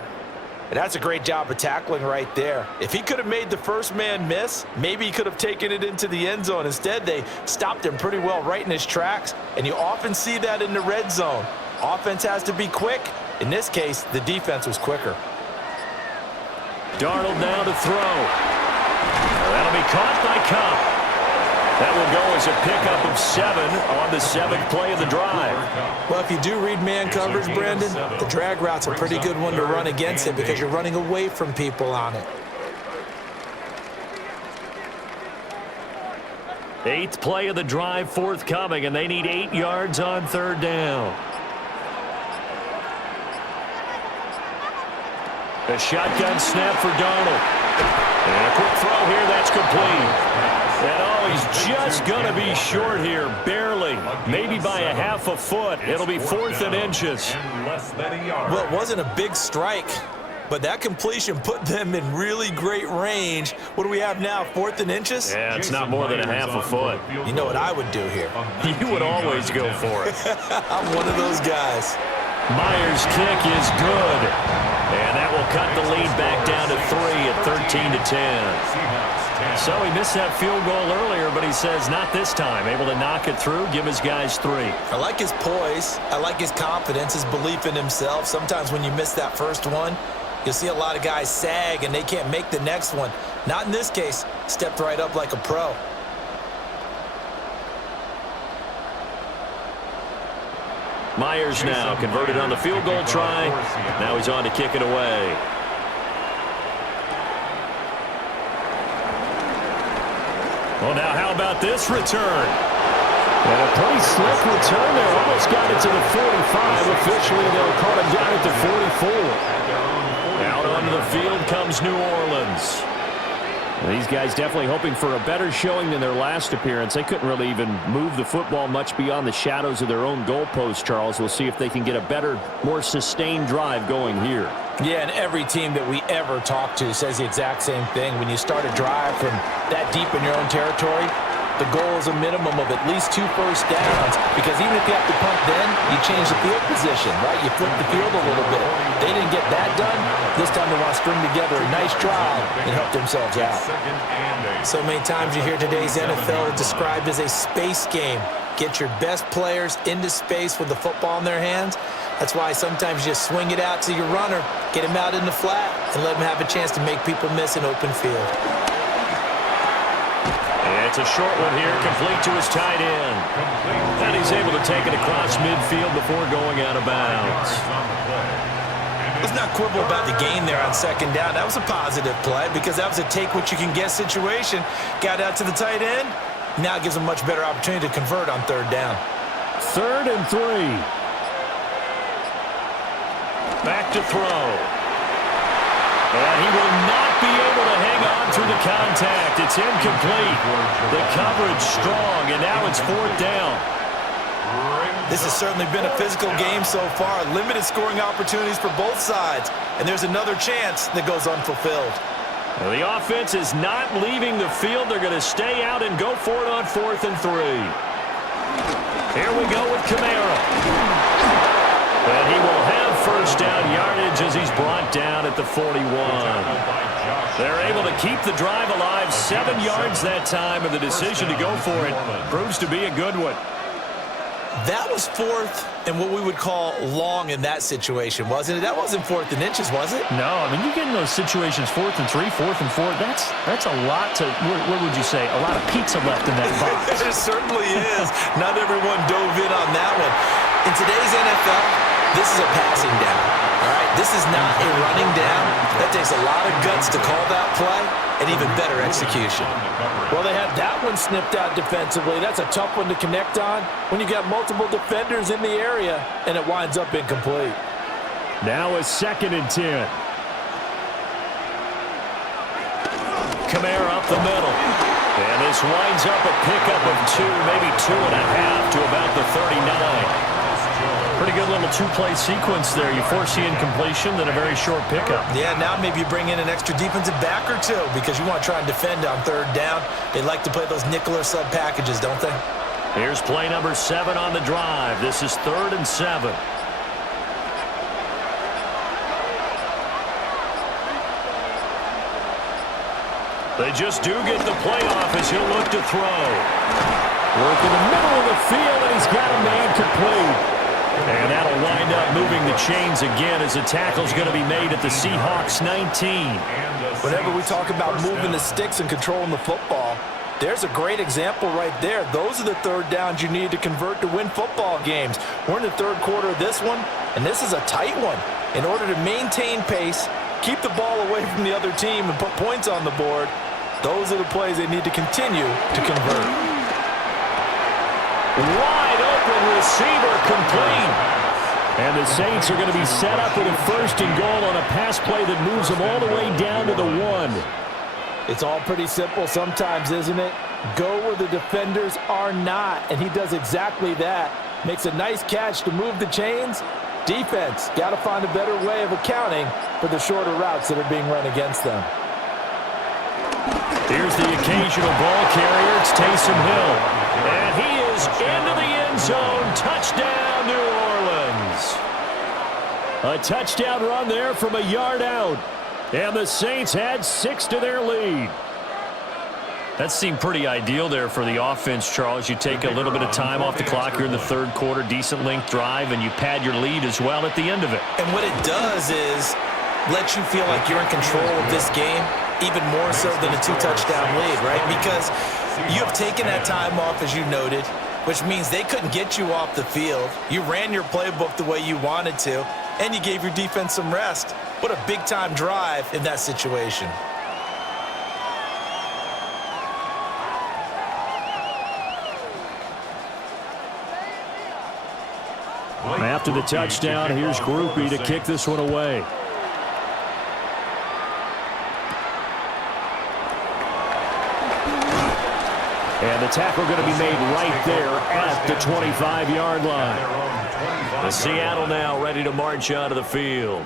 And that's a great job of tackling right there. If he could have made the first man miss, maybe he could have taken it into the end zone. Instead, they stopped him pretty well right in his tracks, and you often see that in the red zone. Offense has to be quick. In this case, the defense was quicker. Darnold now to throw. That'll be caught by Cup. That will go as a pickup of 7 on the 7th play of the drive. Well, if you do read man coverage, Brandon, the drag route's a pretty good one to run against it because you're running away from people on it. 8th play of the drive forthcoming, and they need 8 yards on 3rd down. A shotgun snap for Darnold. And a quick throw here, that's complete. And oh, he's It's going to be short here, barely. Maybe by a half a foot. It'll be 4th and inches. Well, it wasn't a big strike, but that completion put them in really great range. What do we have now, 4th and inches? Yeah, it's not more than a half a foot. You know what I would do here? You would always go for it. I'm one of those guys. Myers' kick is good. And that will cut the lead back down to 3 at 13-10. So he missed that field goal earlier, but he says not this time. Able to knock it through, give his guys 3. I like his poise. I like his confidence, his belief in himself. Sometimes when you miss that first one, you'll see a lot of guys sag and they can't make the next one. Not in this case. Stepped right up like a pro. Myers now converted on the field goal try. Now he's on to kick it away. Well, now how about this return? And a pretty slick return there. Almost got it to the 45. Officially, they'll call it down at the 44. Out onto the field comes New Orleans. These guys definitely hoping for a better showing than their last appearance. They couldn't really even move the football much beyond the shadows of their own goalpost, Charles. We'll see if they can get a better, more sustained drive going here. Yeah, and every team that we ever talk to says the exact same thing. When you start a drive from that deep in your own territory, the goal is a minimum of at least 2 first downs, because even if you have to punt then, you change the field position, right? You flip the field a little bit. They didn't get that done. This time they want to string together a nice drive and help themselves out. So many times you hear today's NFL described as a space game. Get your best players into space with the football in their hands. That's why sometimes you just swing it out to your runner, get him out in the flat, and let him have a chance to make people miss an open field. It's a short one here, complete to his tight end. And he's able to take it across midfield before going out of bounds. Let's not quibble about the gain there on 2nd down. That was a positive play because that was a take-what-you-can-get situation. Got out to the tight end. Now it gives him a much better opportunity to convert on 3rd down. 3rd and 3. Back to throw. And he will not be able to hang on through the contact. It's incomplete. The coverage strong, and now it's 4th down. This has certainly been a physical game so far. Limited scoring opportunities for both sides. And there's another chance that goes unfulfilled. Well, the offense is not leaving the field. They're going to stay out and go for it on 4th and 3. Here we go with Kamara. And he will have first down yardage as he's brought down at the 41. They're able to keep the drive alive, 7 yards that time, and the decision to go for it proves to be a good one. That was 4th and what we would call long in that situation, wasn't it? That wasn't 4th and inches, was it? No, I mean, you get in those situations 4th and 3, 4th and 4. That's a lot to, what would you say, a lot of pizza left in that box. It certainly is. Not everyone dove in on that one. In today's NFL, this is a passing down. All right, this is not a running down. That takes a lot of guts to call that play and even better execution. Well, they had that one snipped out defensively. That's a tough one to connect on when you got multiple defenders in the area and it winds up incomplete. Now a 2nd and 10. Kamara up the middle. And this winds up a pickup of 2, maybe 2.5 to about the 39. Pretty good little 2-play sequence there. You force the incompletion, then a very short pickup. Yeah, now maybe you bring in an extra defensive back or 2 because you want to try and defend on 3rd down. They like to play those nickel or sub packages, don't they? Here's play number 7 on the drive. This is 3rd and 7. They just do get the play off as he'll look to throw. Work in the middle of the field, and he's got a man complete. And that'll wind up moving the chains again as the tackle's going to be made at the Seahawks 19. Whenever we talk about moving the sticks and controlling the football, there's a great example right there. Those are the 3rd downs you need to convert to win football games. We're in the 3rd quarter of this one, and this is a tight one. In order to maintain pace, keep the ball away from the other team, and put points on the board, those are the plays they need to continue to convert. Wide open receiver complete. And the Saints are going to be set up with a 1st and goal on a pass play that moves them all the way down to the 1. It's all pretty simple sometimes, isn't it? Go where the defenders are not, and he does exactly that. Makes a nice catch to move the chains. Defense, got to find a better way of accounting for the shorter routes that are being run against them. Here's the occasional ball carrier. It's Taysom Hill. And he is into the end zone. Touchdown, New Orleans. A touchdown run there from a yard out. And the Saints had 6 to their lead. That seemed pretty ideal there for the offense, Charles. You take a little bit of time off the clock here in the third quarter, decent length drive, and you pad your lead as well at the end of it. And what it does is let you feel like you're in control of this game, even more so than a 2-touchdown lead, right? Because you have taken that time off, as you noted, which means they couldn't get you off the field. You ran your playbook the way you wanted to, and you gave your defense some rest. What a big-time drive in that situation. After the touchdown, here's Groupie to kick this one away. And the tackle going to be made right there at the 25-yard line. The Seattle now ready to march out of the field.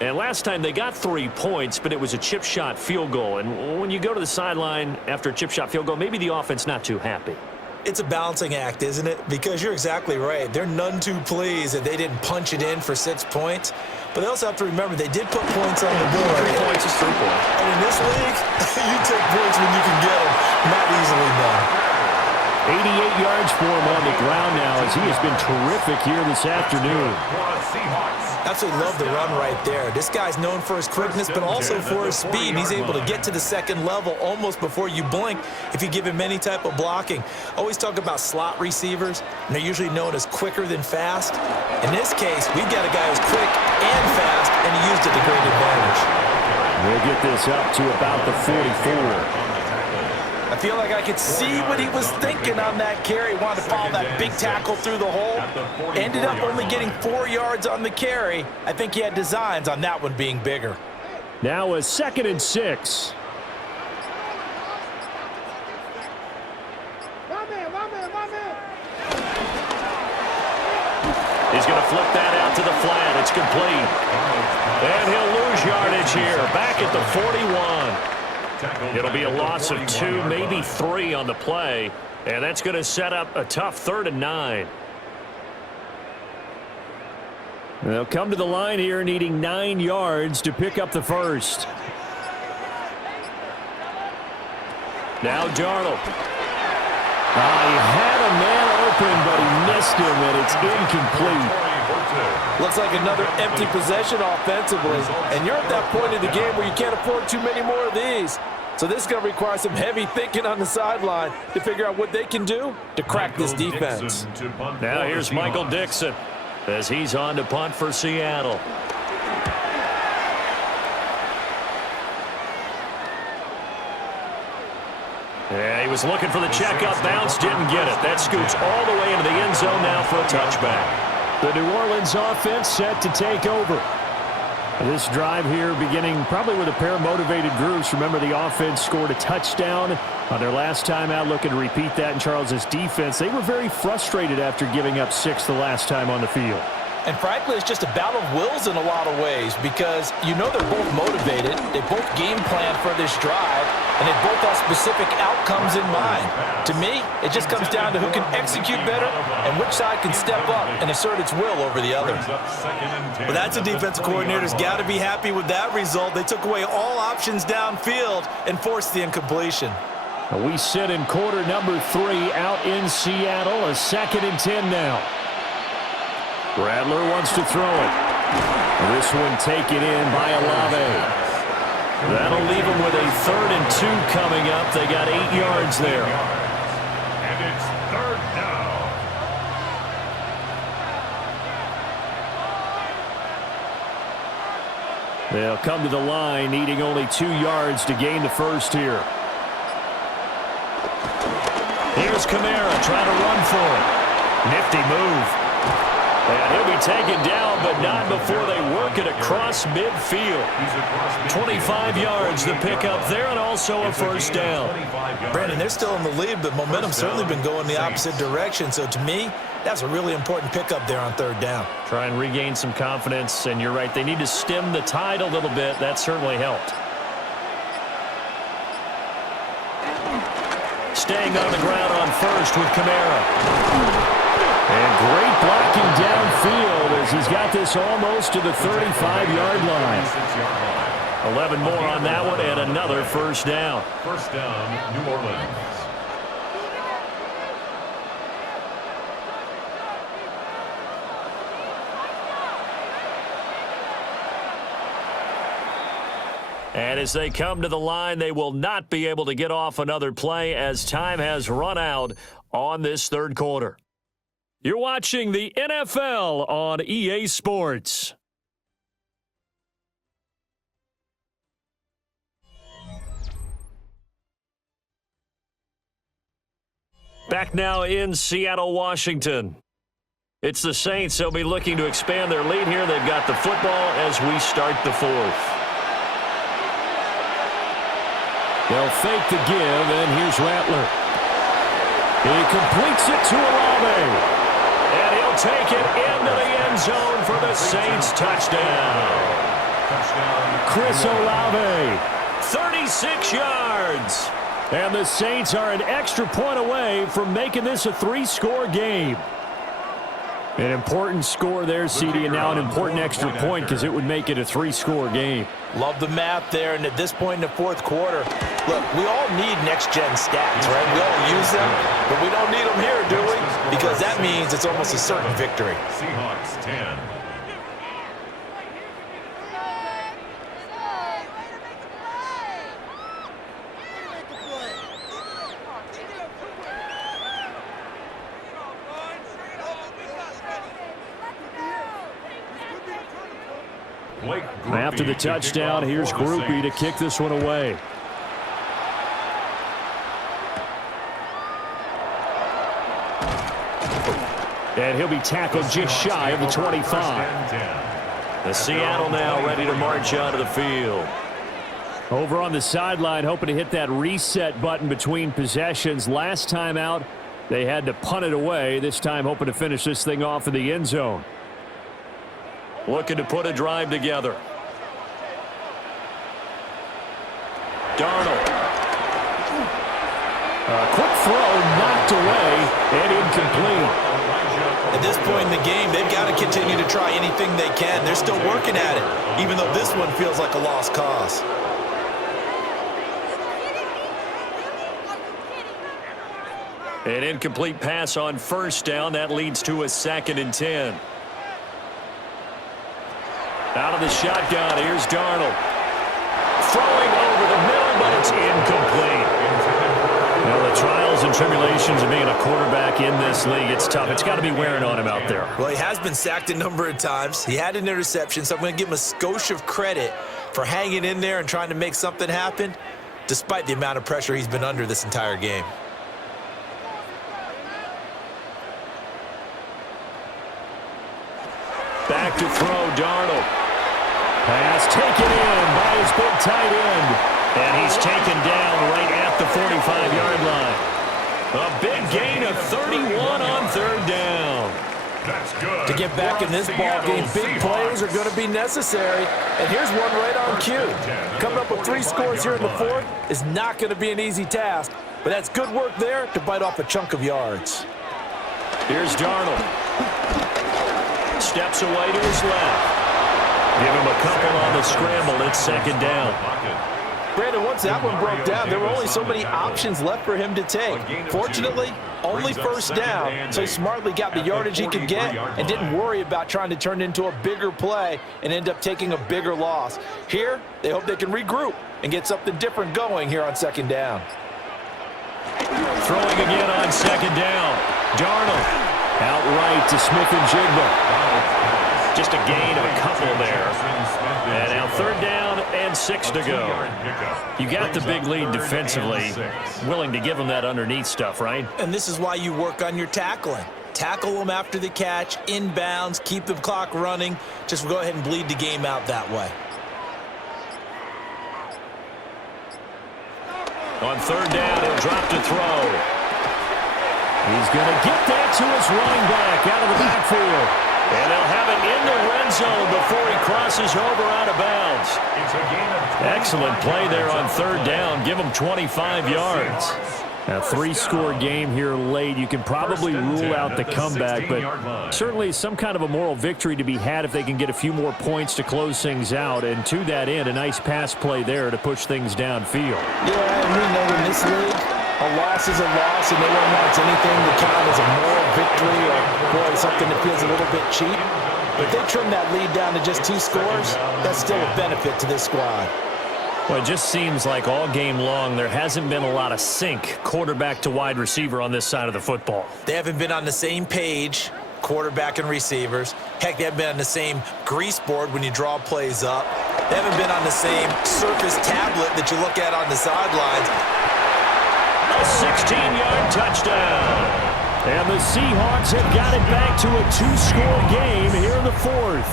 And last time they got 3 points, but it was a chip shot field goal. And when you go to the sideline after a chip shot field goal, maybe the offense not too happy. It's a balancing act, isn't it? Because you're exactly right. They're none too pleased that they didn't punch it in for 6 points. But they also have to remember they did put points on the board. 3 points is 3 points. And in this league, you take points when you can get them. Not easily done. 88 yards for him on the ground now as he has been terrific here this afternoon. Absolutely love the run right there. This guy's known for his quickness, but also for his speed. He's able to get to the second level almost before you blink if you give him any type of blocking. Always talk about slot receivers, and they're usually known as quicker than fast. In this case, we've got a guy who's quick and fast, and he used it to great advantage. We'll get this up to about the 44. I feel like I could see what he was thinking on that carry. Wanted to follow that big tackle through the hole. Ended up only getting 4 yards on the carry. I think he had designs on that one being bigger. Now a 2nd and 6. He's going to flip that out to the flat. It's complete. And he'll lose yardage here. Back at the 41. It'll be a loss of 2, maybe 3 on the play. And that's going to set up a tough 3rd and 9. They'll come to the line here needing 9 yards to pick up the first. Now Darnold. He had a man open, but he missed him, and it's incomplete. Looks like another empty possession offensively. And you're at that point in the game where you can't afford too many more of these. So this is going to require some heavy thinking on the sideline to figure out what they can do to crack this defense. Now here's Michael Dixon as he's on to punt for Seattle. Yeah, he was looking for the checkup bounce, didn't get it. That scoots all the way into the end zone now for a touchback. The New Orleans offense set to take over. This drive here beginning probably with a pair of motivated groups. Remember, the offense scored a touchdown on their last time out, looking to repeat that in Charles's defense. They were very frustrated after giving up 6 the last time on the field. And frankly, it's just a battle of wills in a lot of ways because you know they're both motivated. They both game plan for this drive, and they both have specific outcomes in mind. To me, it just comes down to who can execute better and which side can step up and assert its will over the other. Well, that's a defensive coordinator's got to be happy with that result. They took away all options downfield and forced the incompletion. We sit in quarter number 3 out in Seattle. A 2nd and 10 now. Rattler wants to throw it. This one taken in by Olave. That'll leave them with a 3rd and 2 coming up. They got 8 yards there. And it's 3rd down. They'll come to the line needing only 2 yards to gain the first here. Here's Kamara trying to run for it. Nifty move. And he'll be taken down, but not before they work it across midfield. 25 yards the pickup there, and also a first down. Brandon, they're still in the lead, but momentum's certainly been going the opposite direction. So to me, that's a really important pickup there on third down. Try and regain some confidence, and you're right. They need to stem the tide a little bit. That certainly helped. Staying on the ground on first with Kamara. And great blocking downfield as he's got this almost to the 35-yard line. 11 more on that one and another first down. First down, New Orleans. And as they come to the line, they will not be able to get off another play as time has run out on this third quarter. You're watching the NFL on EA Sports. Back now in Seattle, Washington. It's the Saints. They'll be looking to expand their lead here. They've got the football as we start the fourth. They'll fake the give, and here's Rattler. He completes it to Olave. And he'll take it into the end zone for the Saints touchdown. Chris Olave. 36 yards. And the Saints are an extra point away from making this a three-score game. An important score there, CD, and now an important extra point because it would make it a three-score game. Love the math there, and at this point in the fourth quarter, look, we all need next-gen stats, right? We all use them, but we don't need them here, do we? Because that means it's almost a certain victory. Seahawks 10. After the touchdown, here's Groupie to kick this one away. And he'll be tackled just shy of the 25. The Seattle now ready to march out of the field. Over on the sideline, hoping to hit that reset button between possessions. Last time out, they had to punt it away. This time, hoping to finish this thing off in the end zone. Looking to put a drive together. Darnold. A quick throw knocked away and incomplete. At this point in the game, they've got to continue to try anything they can. They're still working at it, even though this one feels like a lost cause. An incomplete pass on first down. That leads to a 2nd and 10. Out of the shotgun, here's Darnold. Throwing over the middle, but it's incomplete. Now, the trials and tribulations of being a quarterback in this league, it's tough. It's got to be wearing on him out there. Well, he has been sacked a number of times. He had an interception, so I'm going to give him a skosh of credit for hanging in there and trying to make something happen, despite the amount of pressure he's been under this entire game. Back to throw, Darnold. Pass taken in by his big tight end. And he's taken down right at the 45-yard line. A big gain of 31 on third down. That's good. To get back in this ball game, big plays are going to be necessary. And here's one right on cue. Coming up with 3 scores here in the fourth is not going to be an easy task, but that's good work there to bite off a chunk of yards. Here's Darnold. Steps away to his left. Give him a couple on the scramble. It's 2nd down. Brandon, once that one broke down, there were only so many options left for him to take. Fortunately, only first down, so he smartly got the yardage he could get and didn't worry about trying to turn it into a bigger play and end up taking a bigger loss. Here, they hope they can regroup and get something different going here on 2nd down. Throwing again on 2nd down. Darnold. Outright to Smith-Njigba. Just a gain of a couple there. And now 3rd down and 6 to go. You got the big lead defensively. Willing to give them that underneath stuff, right? And this is why you work on your tackling. tackle them after the catch, inbounds, keep the clock running. Just go ahead and bleed the game out that way. On third down, he'll drop to throw. He's going to get that to his running back out of the backfield. And they'll have it in the red zone before he crosses over out of bounds. It's a gain of 20. Excellent play there on third down. Give him 25 yards. A three-score game here late. You can probably rule out the comeback, but certainly some kind of a moral victory to be had if they can get a few more points to close things out. And to that end, a nice pass play there to push things downfield. Yeah, and we know in this league, a loss is a loss, and no one wants anything to count as a moral victory or, boy, something that feels a little bit cheap. But if they trim that lead down to just 2 scores, that's still a benefit to this squad. Well, it just seems like all game long there hasn't been a lot of sync quarterback to wide receiver on this side of the football. They haven't been on the same page, quarterback and receivers. Heck, they haven't been on the same grease board when you draw plays up. They haven't been on the same Surface tablet that you look at on the sidelines. A 16-yard touchdown. And the Seahawks have got it back to a 2-score game here in the fourth.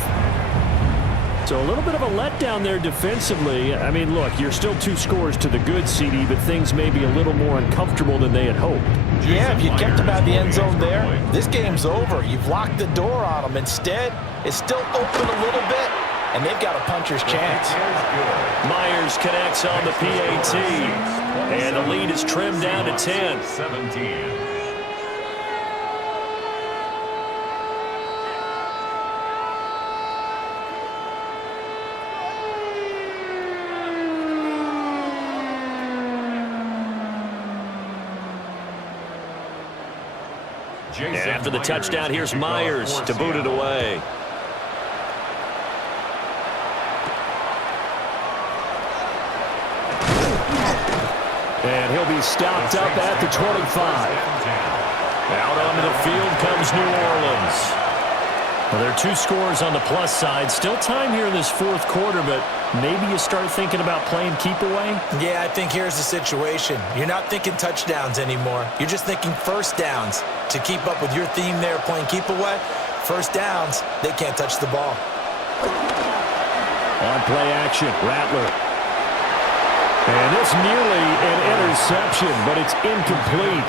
So a little bit of a letdown there defensively. I mean, look, you're still 2 scores to the good, CD, but things may be a little more uncomfortable than they had hoped. Yeah, if you kept them out of the end zone there, this game's over. You've locked the door on them. Instead, it's still open a little bit, and they've got a puncher's chance. Myers connects on the PAT, and the lead is trimmed down to 10. 17. And after the touchdown, here's Myers to boot it away. And he'll be stopped up at the 25. Out onto the field comes New Orleans. Well, there are 2 scores on the plus side. Still time here in this fourth quarter, but maybe you start thinking about playing keep away? Yeah, I think here's the situation. You're not thinking touchdowns anymore. You're just thinking first downs. To keep up with your theme there, playing keep away, first downs, they can't touch the ball. On play action, Rattler. And it's nearly an interception, but it's incomplete.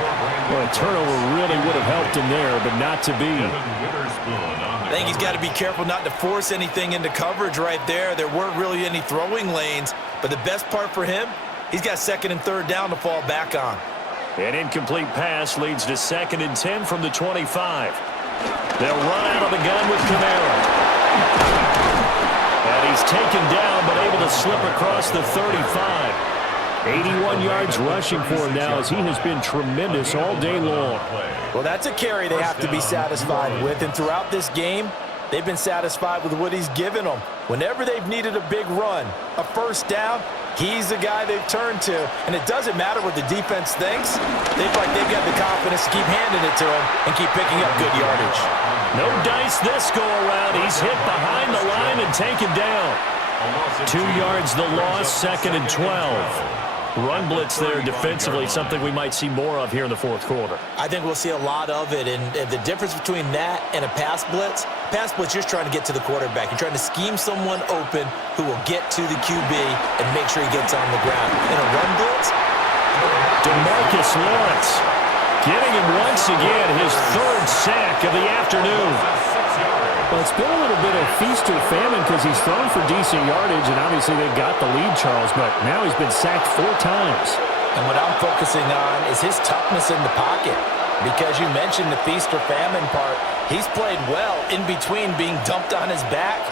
Well, a turnover really would have helped him there, but not to be. I think he's got to be careful not to force anything into coverage right there. There weren't really any throwing lanes, but the best part for him, he's got second and third down to fall back on. An incomplete pass leads to 2nd and 10 from the 25. They'll run out of the gun with Kamara. And he's taken down, but able to slip across the 35. 81 yards rushing for him now as he has been tremendous all day long. Well, that's a carry they have to be satisfied with, and throughout this game, they've been satisfied with what he's given them. Whenever they've needed a big run, a first down, he's the guy they've turned to, and it doesn't matter what the defense thinks. They've got the confidence to keep handing it to him and keep picking up good yardage. No dice this go-around. He's hit behind the line and taken down. 2 yards the loss, 2nd and 12. Run blitz there defensively, something we might see more of here in the fourth quarter. I think we'll see a lot of it, and the difference between that and a pass blitz, you're just trying to get to the quarterback. You're trying to scheme someone open who will get to the QB and make sure he gets on the ground. In a run blitz, DeMarcus Lawrence getting him once again, his 3rd sack of the afternoon. Well, it's been a little bit of feast or famine because he's thrown for decent yardage, and obviously they've got the lead, Charles, but now he's been sacked 4 times. And what I'm focusing on is his toughness in the pocket. Because you mentioned the feast or famine part, he's played well in between being dumped on his back.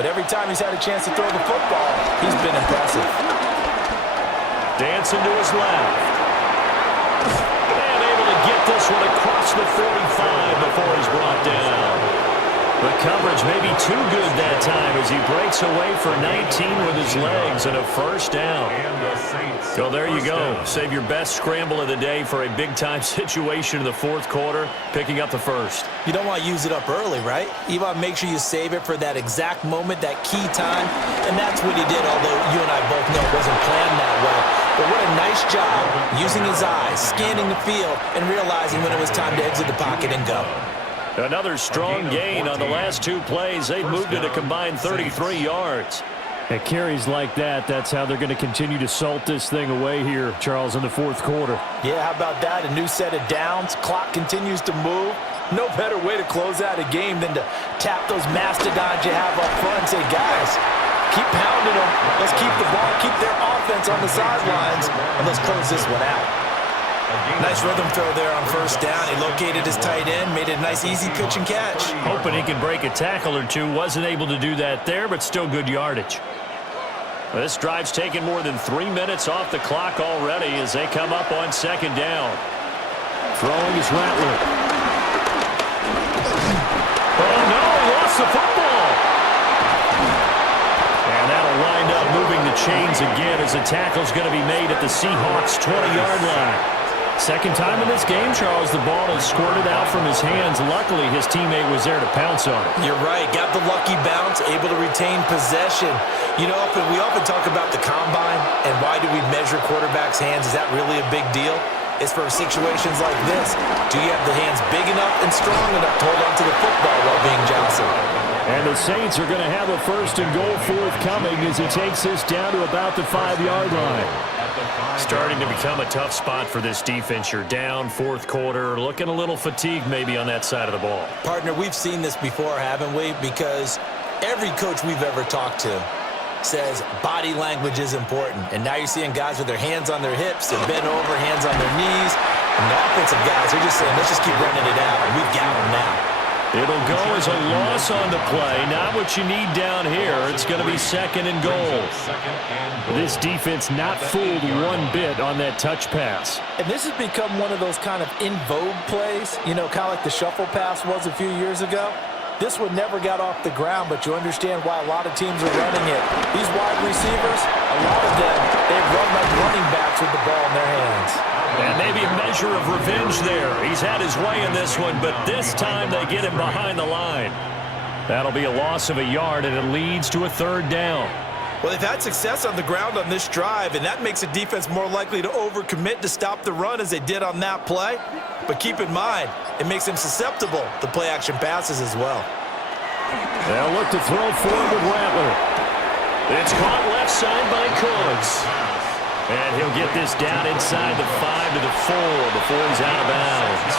But every time he's had a chance to throw the football, he's been impressive. Dancing to his left. And able to get this one across the 45 before he's brought down. The coverage may be too good that time as he breaks away for 19 with his legs and a first down. So there you go. Save your best scramble of the day for a big-time situation in the fourth quarter, picking up the first. You don't want to use it up early, right? You want to make sure you save it for that exact moment, that key time, and that's what he did, although you and I both know it wasn't planned that way. But what a nice job using his eyes, scanning the field, and realizing when it was time to exit the pocket and go. Another strong gain on the last 2 plays. They've moved it a combined 33 yards. At carries like that, that's how they're going to continue to salt this thing away here, Charles, in the 4th quarter. Yeah, how about that? A new set of downs. Clock continues to move. No better way to close out a game than to tap those mastodons you have up front and say, guys, keep pounding them. Let's keep the ball, keep their offense on the sidelines, and let's close this one out. Nice rhythm throw there on 1st down. He located his tight end, made it a nice easy pitch and catch. Hoping he could break a tackle or two. Wasn't able to do that there, but still good yardage. This drive's taken more than 3 minutes off the clock already as they come up on 2nd down. Throwing is Rattler. Oh, no, he lost the football. And that'll wind up moving the chains again as the tackle's going to be made at the Seahawks' 20-yard line. Second time in this game, Charles, the ball has squirted out from his hands. Luckily, his teammate was there to pounce on it. You're right. Got the lucky bounce, able to retain possession. You know, we often talk about the combine and why do we measure quarterbacks' hands. Is that really a big deal? It's for situations like this. Do you have the hands big enough and strong enough to hold on to the football while being jostled? And the Saints are going to have a 1st and goal forthcoming as he takes this down to about the 5-yard line. Starting to become a tough spot for this defense. You're down 4th quarter, looking a little fatigued maybe on that side of the ball. Partner, we've seen this before, haven't we? Because every coach we've ever talked to says body language is important. And now you're seeing guys with their hands on their hips, they're bent over, hands on their knees. And the offensive guys are just saying, let's just keep running it out. And we've got them now. It'll go as a loss on the play. Not what you need down here. It's going to be 2nd and goal. This defense not fooled one bit on that touch pass. And this has become one of those kind of in vogue plays, you know, kind of like the shuffle pass was a few years ago. This one never got off the ground, but you understand why a lot of teams are running it. These wide receivers, a lot of them, they've run like running backs with the ball in their hands. And maybe a measure of revenge there. He's had his way in this one, but this time they get him behind the line. That'll be a loss of a yard, and it leads to a 3rd down. Well, they've had success on the ground on this drive, and that makes a defense more likely to overcommit to stop the run as they did on that play. But keep in mind, it makes them susceptible to play-action passes as well. They'll look to throw forward with Rattler. It's caught left side by Cooks. And he'll get this down inside the 5 to the 4 before he's out of bounds.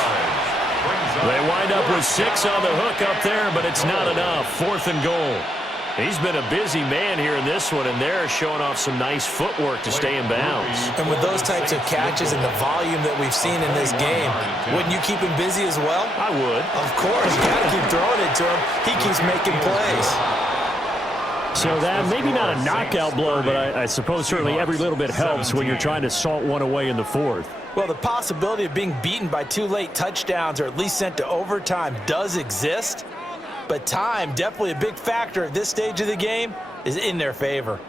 They wind up with 6 on the hook up there, but it's not enough. 4th and goal. He's been a busy man here in this one, and they're showing off some nice footwork to stay in bounds. And with those types of catches and the volume that we've seen in this game, wouldn't you keep him busy as well? I would. Of course. You got to keep throwing it to him. He keeps making plays. So that, maybe not a knockout blow, but I suppose certainly every little bit helps when you're trying to salt one away in the 4th. Well, the possibility of being beaten by 2 late touchdowns or at least sent to overtime does exist. But time, definitely a big factor at this stage of the game, is in their favor.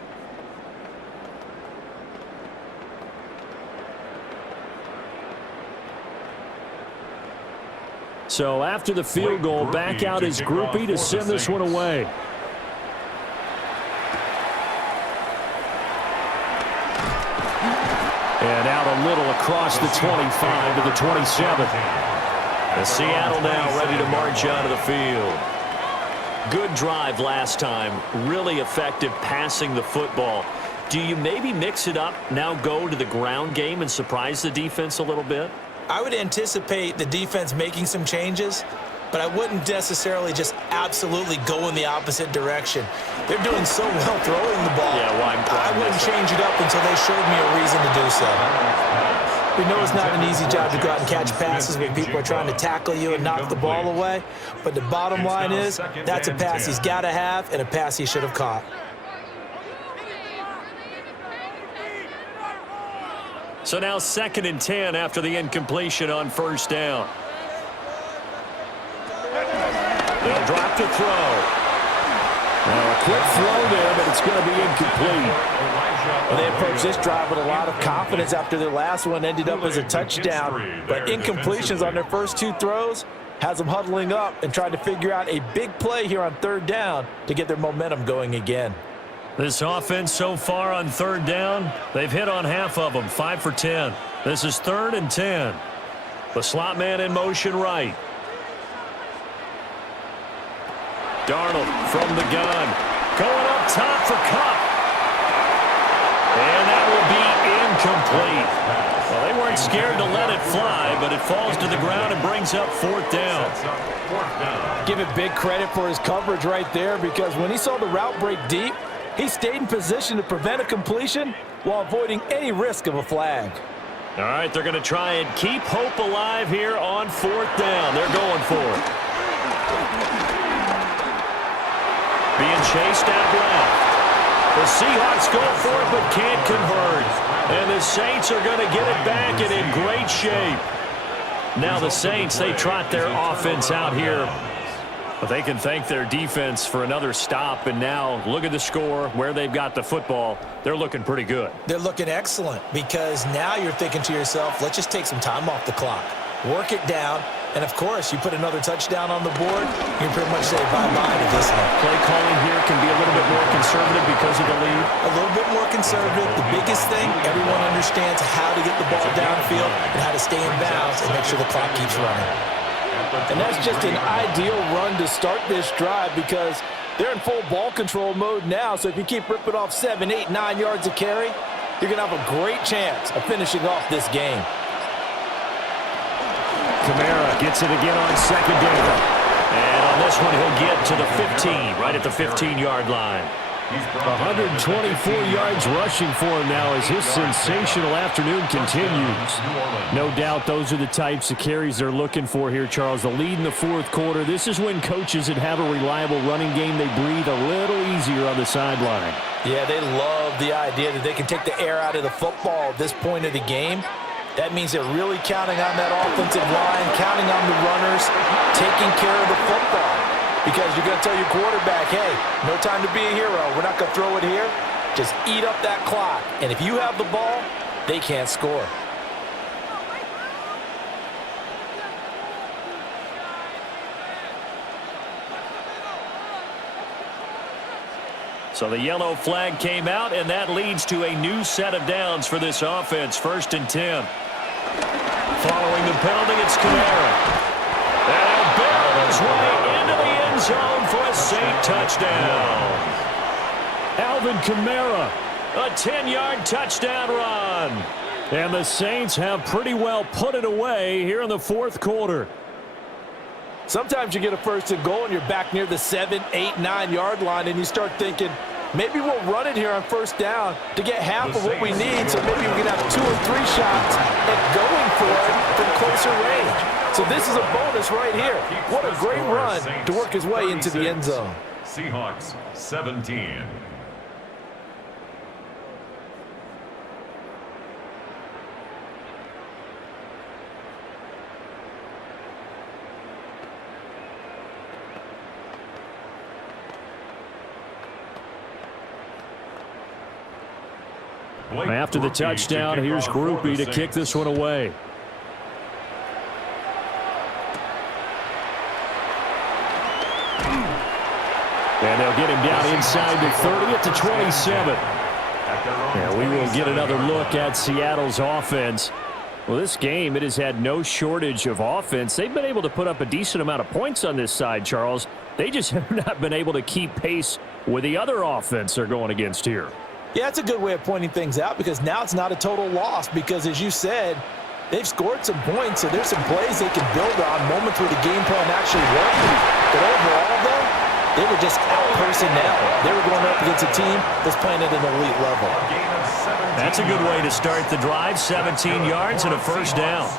So after the field goal, back out is Groupie to send this one away. And out a little across the 25 to the 27. And Seattle now ready to march out of the field. Good drive last time. Really effective passing the football. Do you maybe mix it up, now go to the ground game and surprise the defense a little bit? I would anticipate the defense making some changes, but I wouldn't necessarily just absolutely go in the opposite direction. They're doing so well throwing the ball. Yeah, well, I wouldn't change it up until they showed me a reason to do so. We know it's not an easy job to go out and catch passes when people are trying to tackle you and knock the ball away, but the bottom line is that's a pass he's got to have and a pass he should have caught. So now 2nd and 10 after the incompletion on 1st down. They'll drop to throw. Now a quick throw there, but it's going to be incomplete. Well, they approached this drive with a lot of confidence after their last one ended up as a touchdown. But incompletions on their first 2 throws has them huddling up and trying to figure out a big play here on 3rd down to get their momentum going again. This offense so far on 3rd down, they've hit on half of them, 5 for 10. This is 3rd and 10. The slot man in motion right. Darnold from the gun. Going up top for Cup. And that will be incomplete. Well, they weren't scared to let it fly, but it falls to the ground and brings up 4th down. Give it big credit for his coverage right there, because when he saw the route break deep, he stayed in position to prevent a completion while avoiding any risk of a flag. All right, they're going to try and keep hope alive here on 4th down. They're going for it. Being chased out left. The Seahawks go for it but can't convert. And the Saints are going to get it back and in great shape. Now the Saints, they trot their offense out here. But they can thank their defense for another stop. And now look at the score, where they've got the football. They're looking pretty good. They're looking excellent, because now you're thinking to yourself, let's just take some time off the clock. Work it down. And, of course, you put another touchdown on the board, you can pretty much say bye-bye to this one. Play calling here can be a little bit more conservative because of the lead. A little bit more conservative. The biggest thing, everyone understands how to get the ball downfield and how to stay in bounds and make sure the clock keeps running. And that's just an ideal run to start this drive, because they're in full ball control mode now. So if you keep ripping off 7, 8, 9 yards a carry, you're going to have a great chance of finishing off this game. Kamara gets it again on 2nd down. And on this one, he'll get to the 15, right at the 15-yard line. 124 yards rushing for him now as his sensational afternoon continues. No doubt those are the types of carries they're looking for here, Charles. The lead in the 4th quarter. This is when coaches that have a reliable running game, they breathe a little easier on the sideline. Yeah, they love the idea that they can take the air out of the football at this point of the game. That means they're really counting on that offensive line, counting on the runners, taking care of the football. Because you're going to tell your quarterback, hey, no time to be a hero. We're not going to throw it here. Just eat up that clock. And if you have the ball, they can't score. So the yellow flag came out, and that leads to a new set of downs for this offense. 1st and 10. Following the penalty, it's Kamara. And he'll barrel his way into the end zone for a Saint touchdown. Alvin Kamara. A 10-yard touchdown run. And the Saints have pretty well put it away here in the 4th quarter. Sometimes you get a 1st and goal and you're back near the 7, 8, 9 yard line, and you start thinking, maybe we'll run it here on 1st down to get half of what we need, so maybe we can have 2 or 3 shots at going for it from closer range. So this is a bonus right here. What a great run to work his way into the end zone. Seahawks 17. After the touchdown, here's Groupie to kick this one away. And they'll get him down inside the 30 at the 27. And we will get another look at Seattle's offense. Well, this game, it has had no shortage of offense. They've been able to put up a decent amount of points on this side, Charles. They just have not been able to keep pace with the other offense they're going against here. Yeah, it's a good way of pointing things out, because now it's not a total loss, because as you said, they've scored some points, so there's some plays they can build on, moments where the game plan actually worked. But overall, though, they were just out personnel. They were going up against a team that's playing at an elite level. That's a good way to start the drive. 17 yards and a 1st down.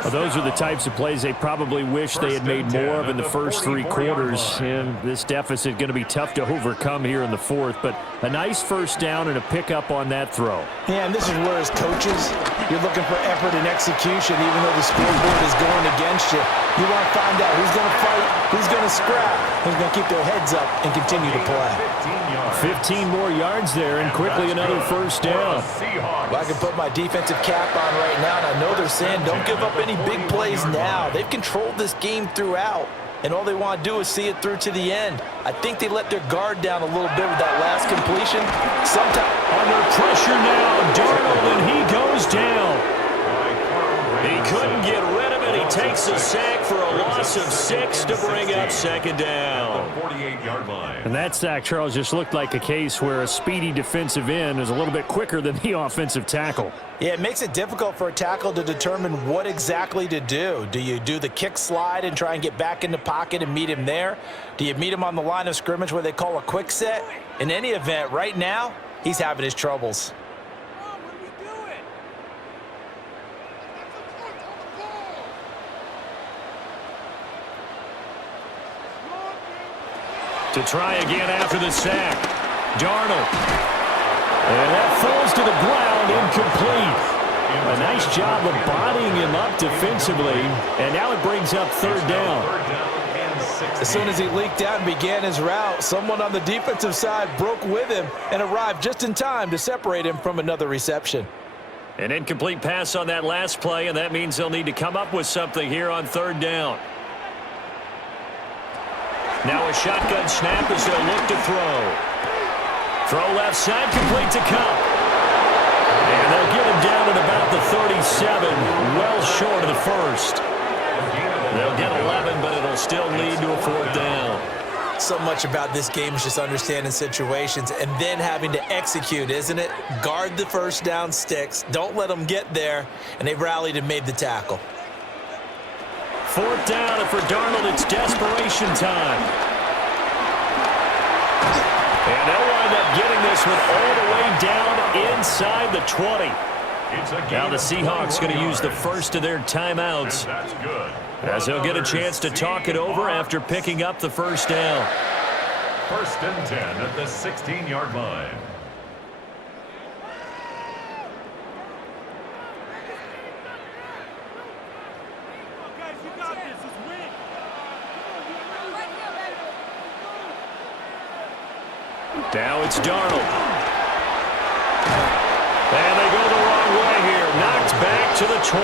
Well, those are the types of plays they probably wish they had made more of in the first 3 quarters. And this deficit going to be tough to overcome here in the 4th. But a nice 1st down and a pickup on that throw. Yeah, and this is where, as coaches, you're looking for effort and execution, even though the scoreboard is going against you. You want to find out who's going to fight, who's going to scrap, who's going to keep their heads up and continue to play. 15 more yards there, and quickly another 1st down. Well, I can put my defensive cap on right now, and I know they're saying don't give up any big plays now. They've controlled this game throughout, and all they want to do is see it through to the end. I think they let their guard down a little bit with that last completion. Sometimes under pressure now, Darnold, and he goes down. He couldn't get rid of it. He takes a sack for a loss of 6 to bring up second down. 48-yard line. And that sack, Charles, just looked like a case where a speedy defensive end is a little bit quicker than the offensive tackle. Yeah, it makes it difficult for a tackle to determine what exactly to do. Do you do the kick slide and try and get back in the pocket and meet him there? Do you meet him on the line of scrimmage where they call a quick set? In any event, right now, he's having his troubles. To try again after the sack. Darnold. And that falls to the ground, incomplete. A nice job of bodying him up defensively, and now it brings up third down. As soon as he leaked out and began his route, someone on the defensive side broke with him and arrived just in time to separate him from another reception. An incomplete pass on that last play, and that means they'll need to come up with something here on third down. Now a shotgun snap as they'll look to throw. Throw left side, complete to Cup. And they'll get him down at about the 37, well short of the first. They'll get 11, but it'll still lead to a fourth down. So much about this game is just understanding situations and then having to execute, isn't it? Guard the first down sticks. Don't let them get there. And they've rallied and made the tackle. Fourth down, and for Darnold, it's desperation time. And they'll wind up getting this one all the way down inside the 20. Now the Seahawks going to use the first of their timeouts, as they'll get a chance to talk it over after picking up the first down. First and 10 at the 16-yard line. Now it's Darnold. And they go the wrong way here. Knocked back to the 20.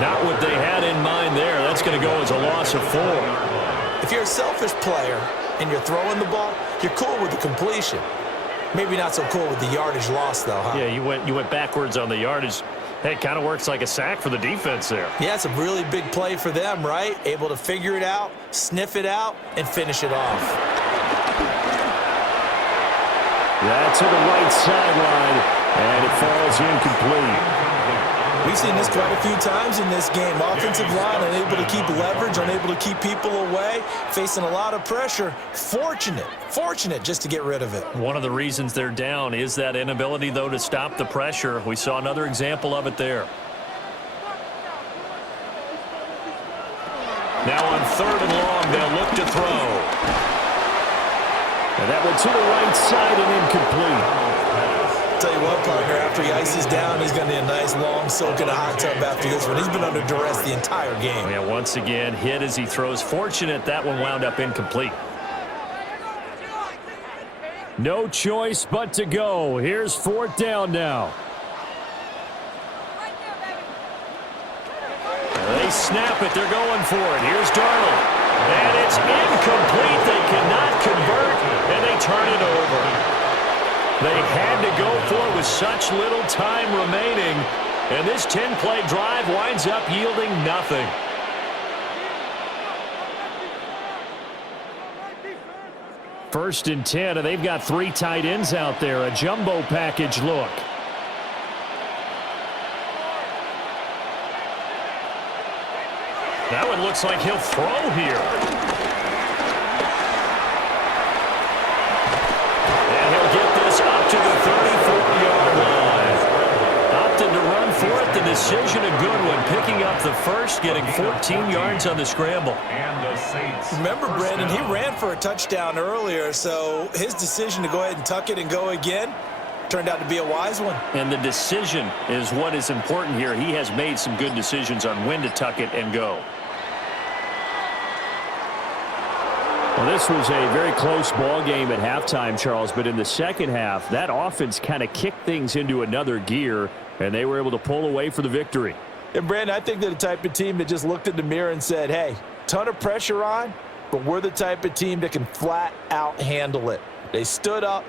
Not what they had in mind there. That's going to go as a loss of 4. If you're a selfish player and you're throwing the ball, you're cool with the completion. Maybe not so cool with the yardage loss, though, huh? Yeah, you went backwards on the yardage. Hey, it kind of works like a sack for the defense there. Yeah, it's a really big play for them, right? Able to figure it out, sniff it out, and finish it off. That's to the right sideline, and it falls incomplete. We've seen this quite a few times in this game. Offensive line unable to keep leverage, unable to keep people away, facing a lot of pressure. Fortunate just to get rid of it. One of the reasons they're down is that inability, though, to stop the pressure. We saw another example of it there. Now on third and long, they'll look to throw. And that one to the right side and incomplete. Tell you what, partner, after he ices down, he's going to need a nice long soak in a hot tub after this one. He's been under duress the entire game. Yeah, once again, hit as he throws. Fortunate that one wound up incomplete. No choice but to go. Here's fourth down now. They snap it. They're going for it. Here's Darnold. And it's incomplete. They cannot convert, and they turn it over. They had to go for it with such little time remaining, and this 10-play drive winds up yielding nothing. First and 10, and they've got 3 tight ends out there. A jumbo package look. That one looks like he'll throw here. And he'll get this up to the 34-yard line. Opted to run for it. The decision, a good one. Picking up the first, getting 14 yards on the scramble. And the Saints. Remember, Brandon, he ran for a touchdown earlier, so his decision to go ahead and tuck it and go again turned out to be a wise one. And the decision is what is important here. He has made some good decisions on when to tuck it and go. Well, this was a very close ball game at halftime, Charles, but in the second half, that offense kind of kicked things into another gear, and they were able to pull away for the victory. And, Brandon, I think they're the type of team that just looked in the mirror and said, hey, ton of pressure on, but we're the type of team that can flat out handle it. They stood up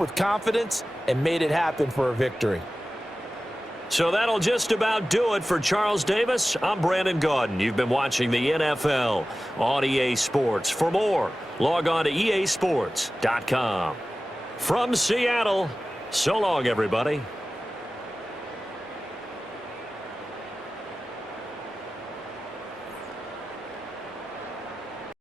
with confidence, and made it happen for a victory. So that'll just about do it for Charles Davis. I'm Brandon Gaudin. You've been watching the NFL on EA Sports. For more, log on to easports.com. From Seattle, so long, everybody.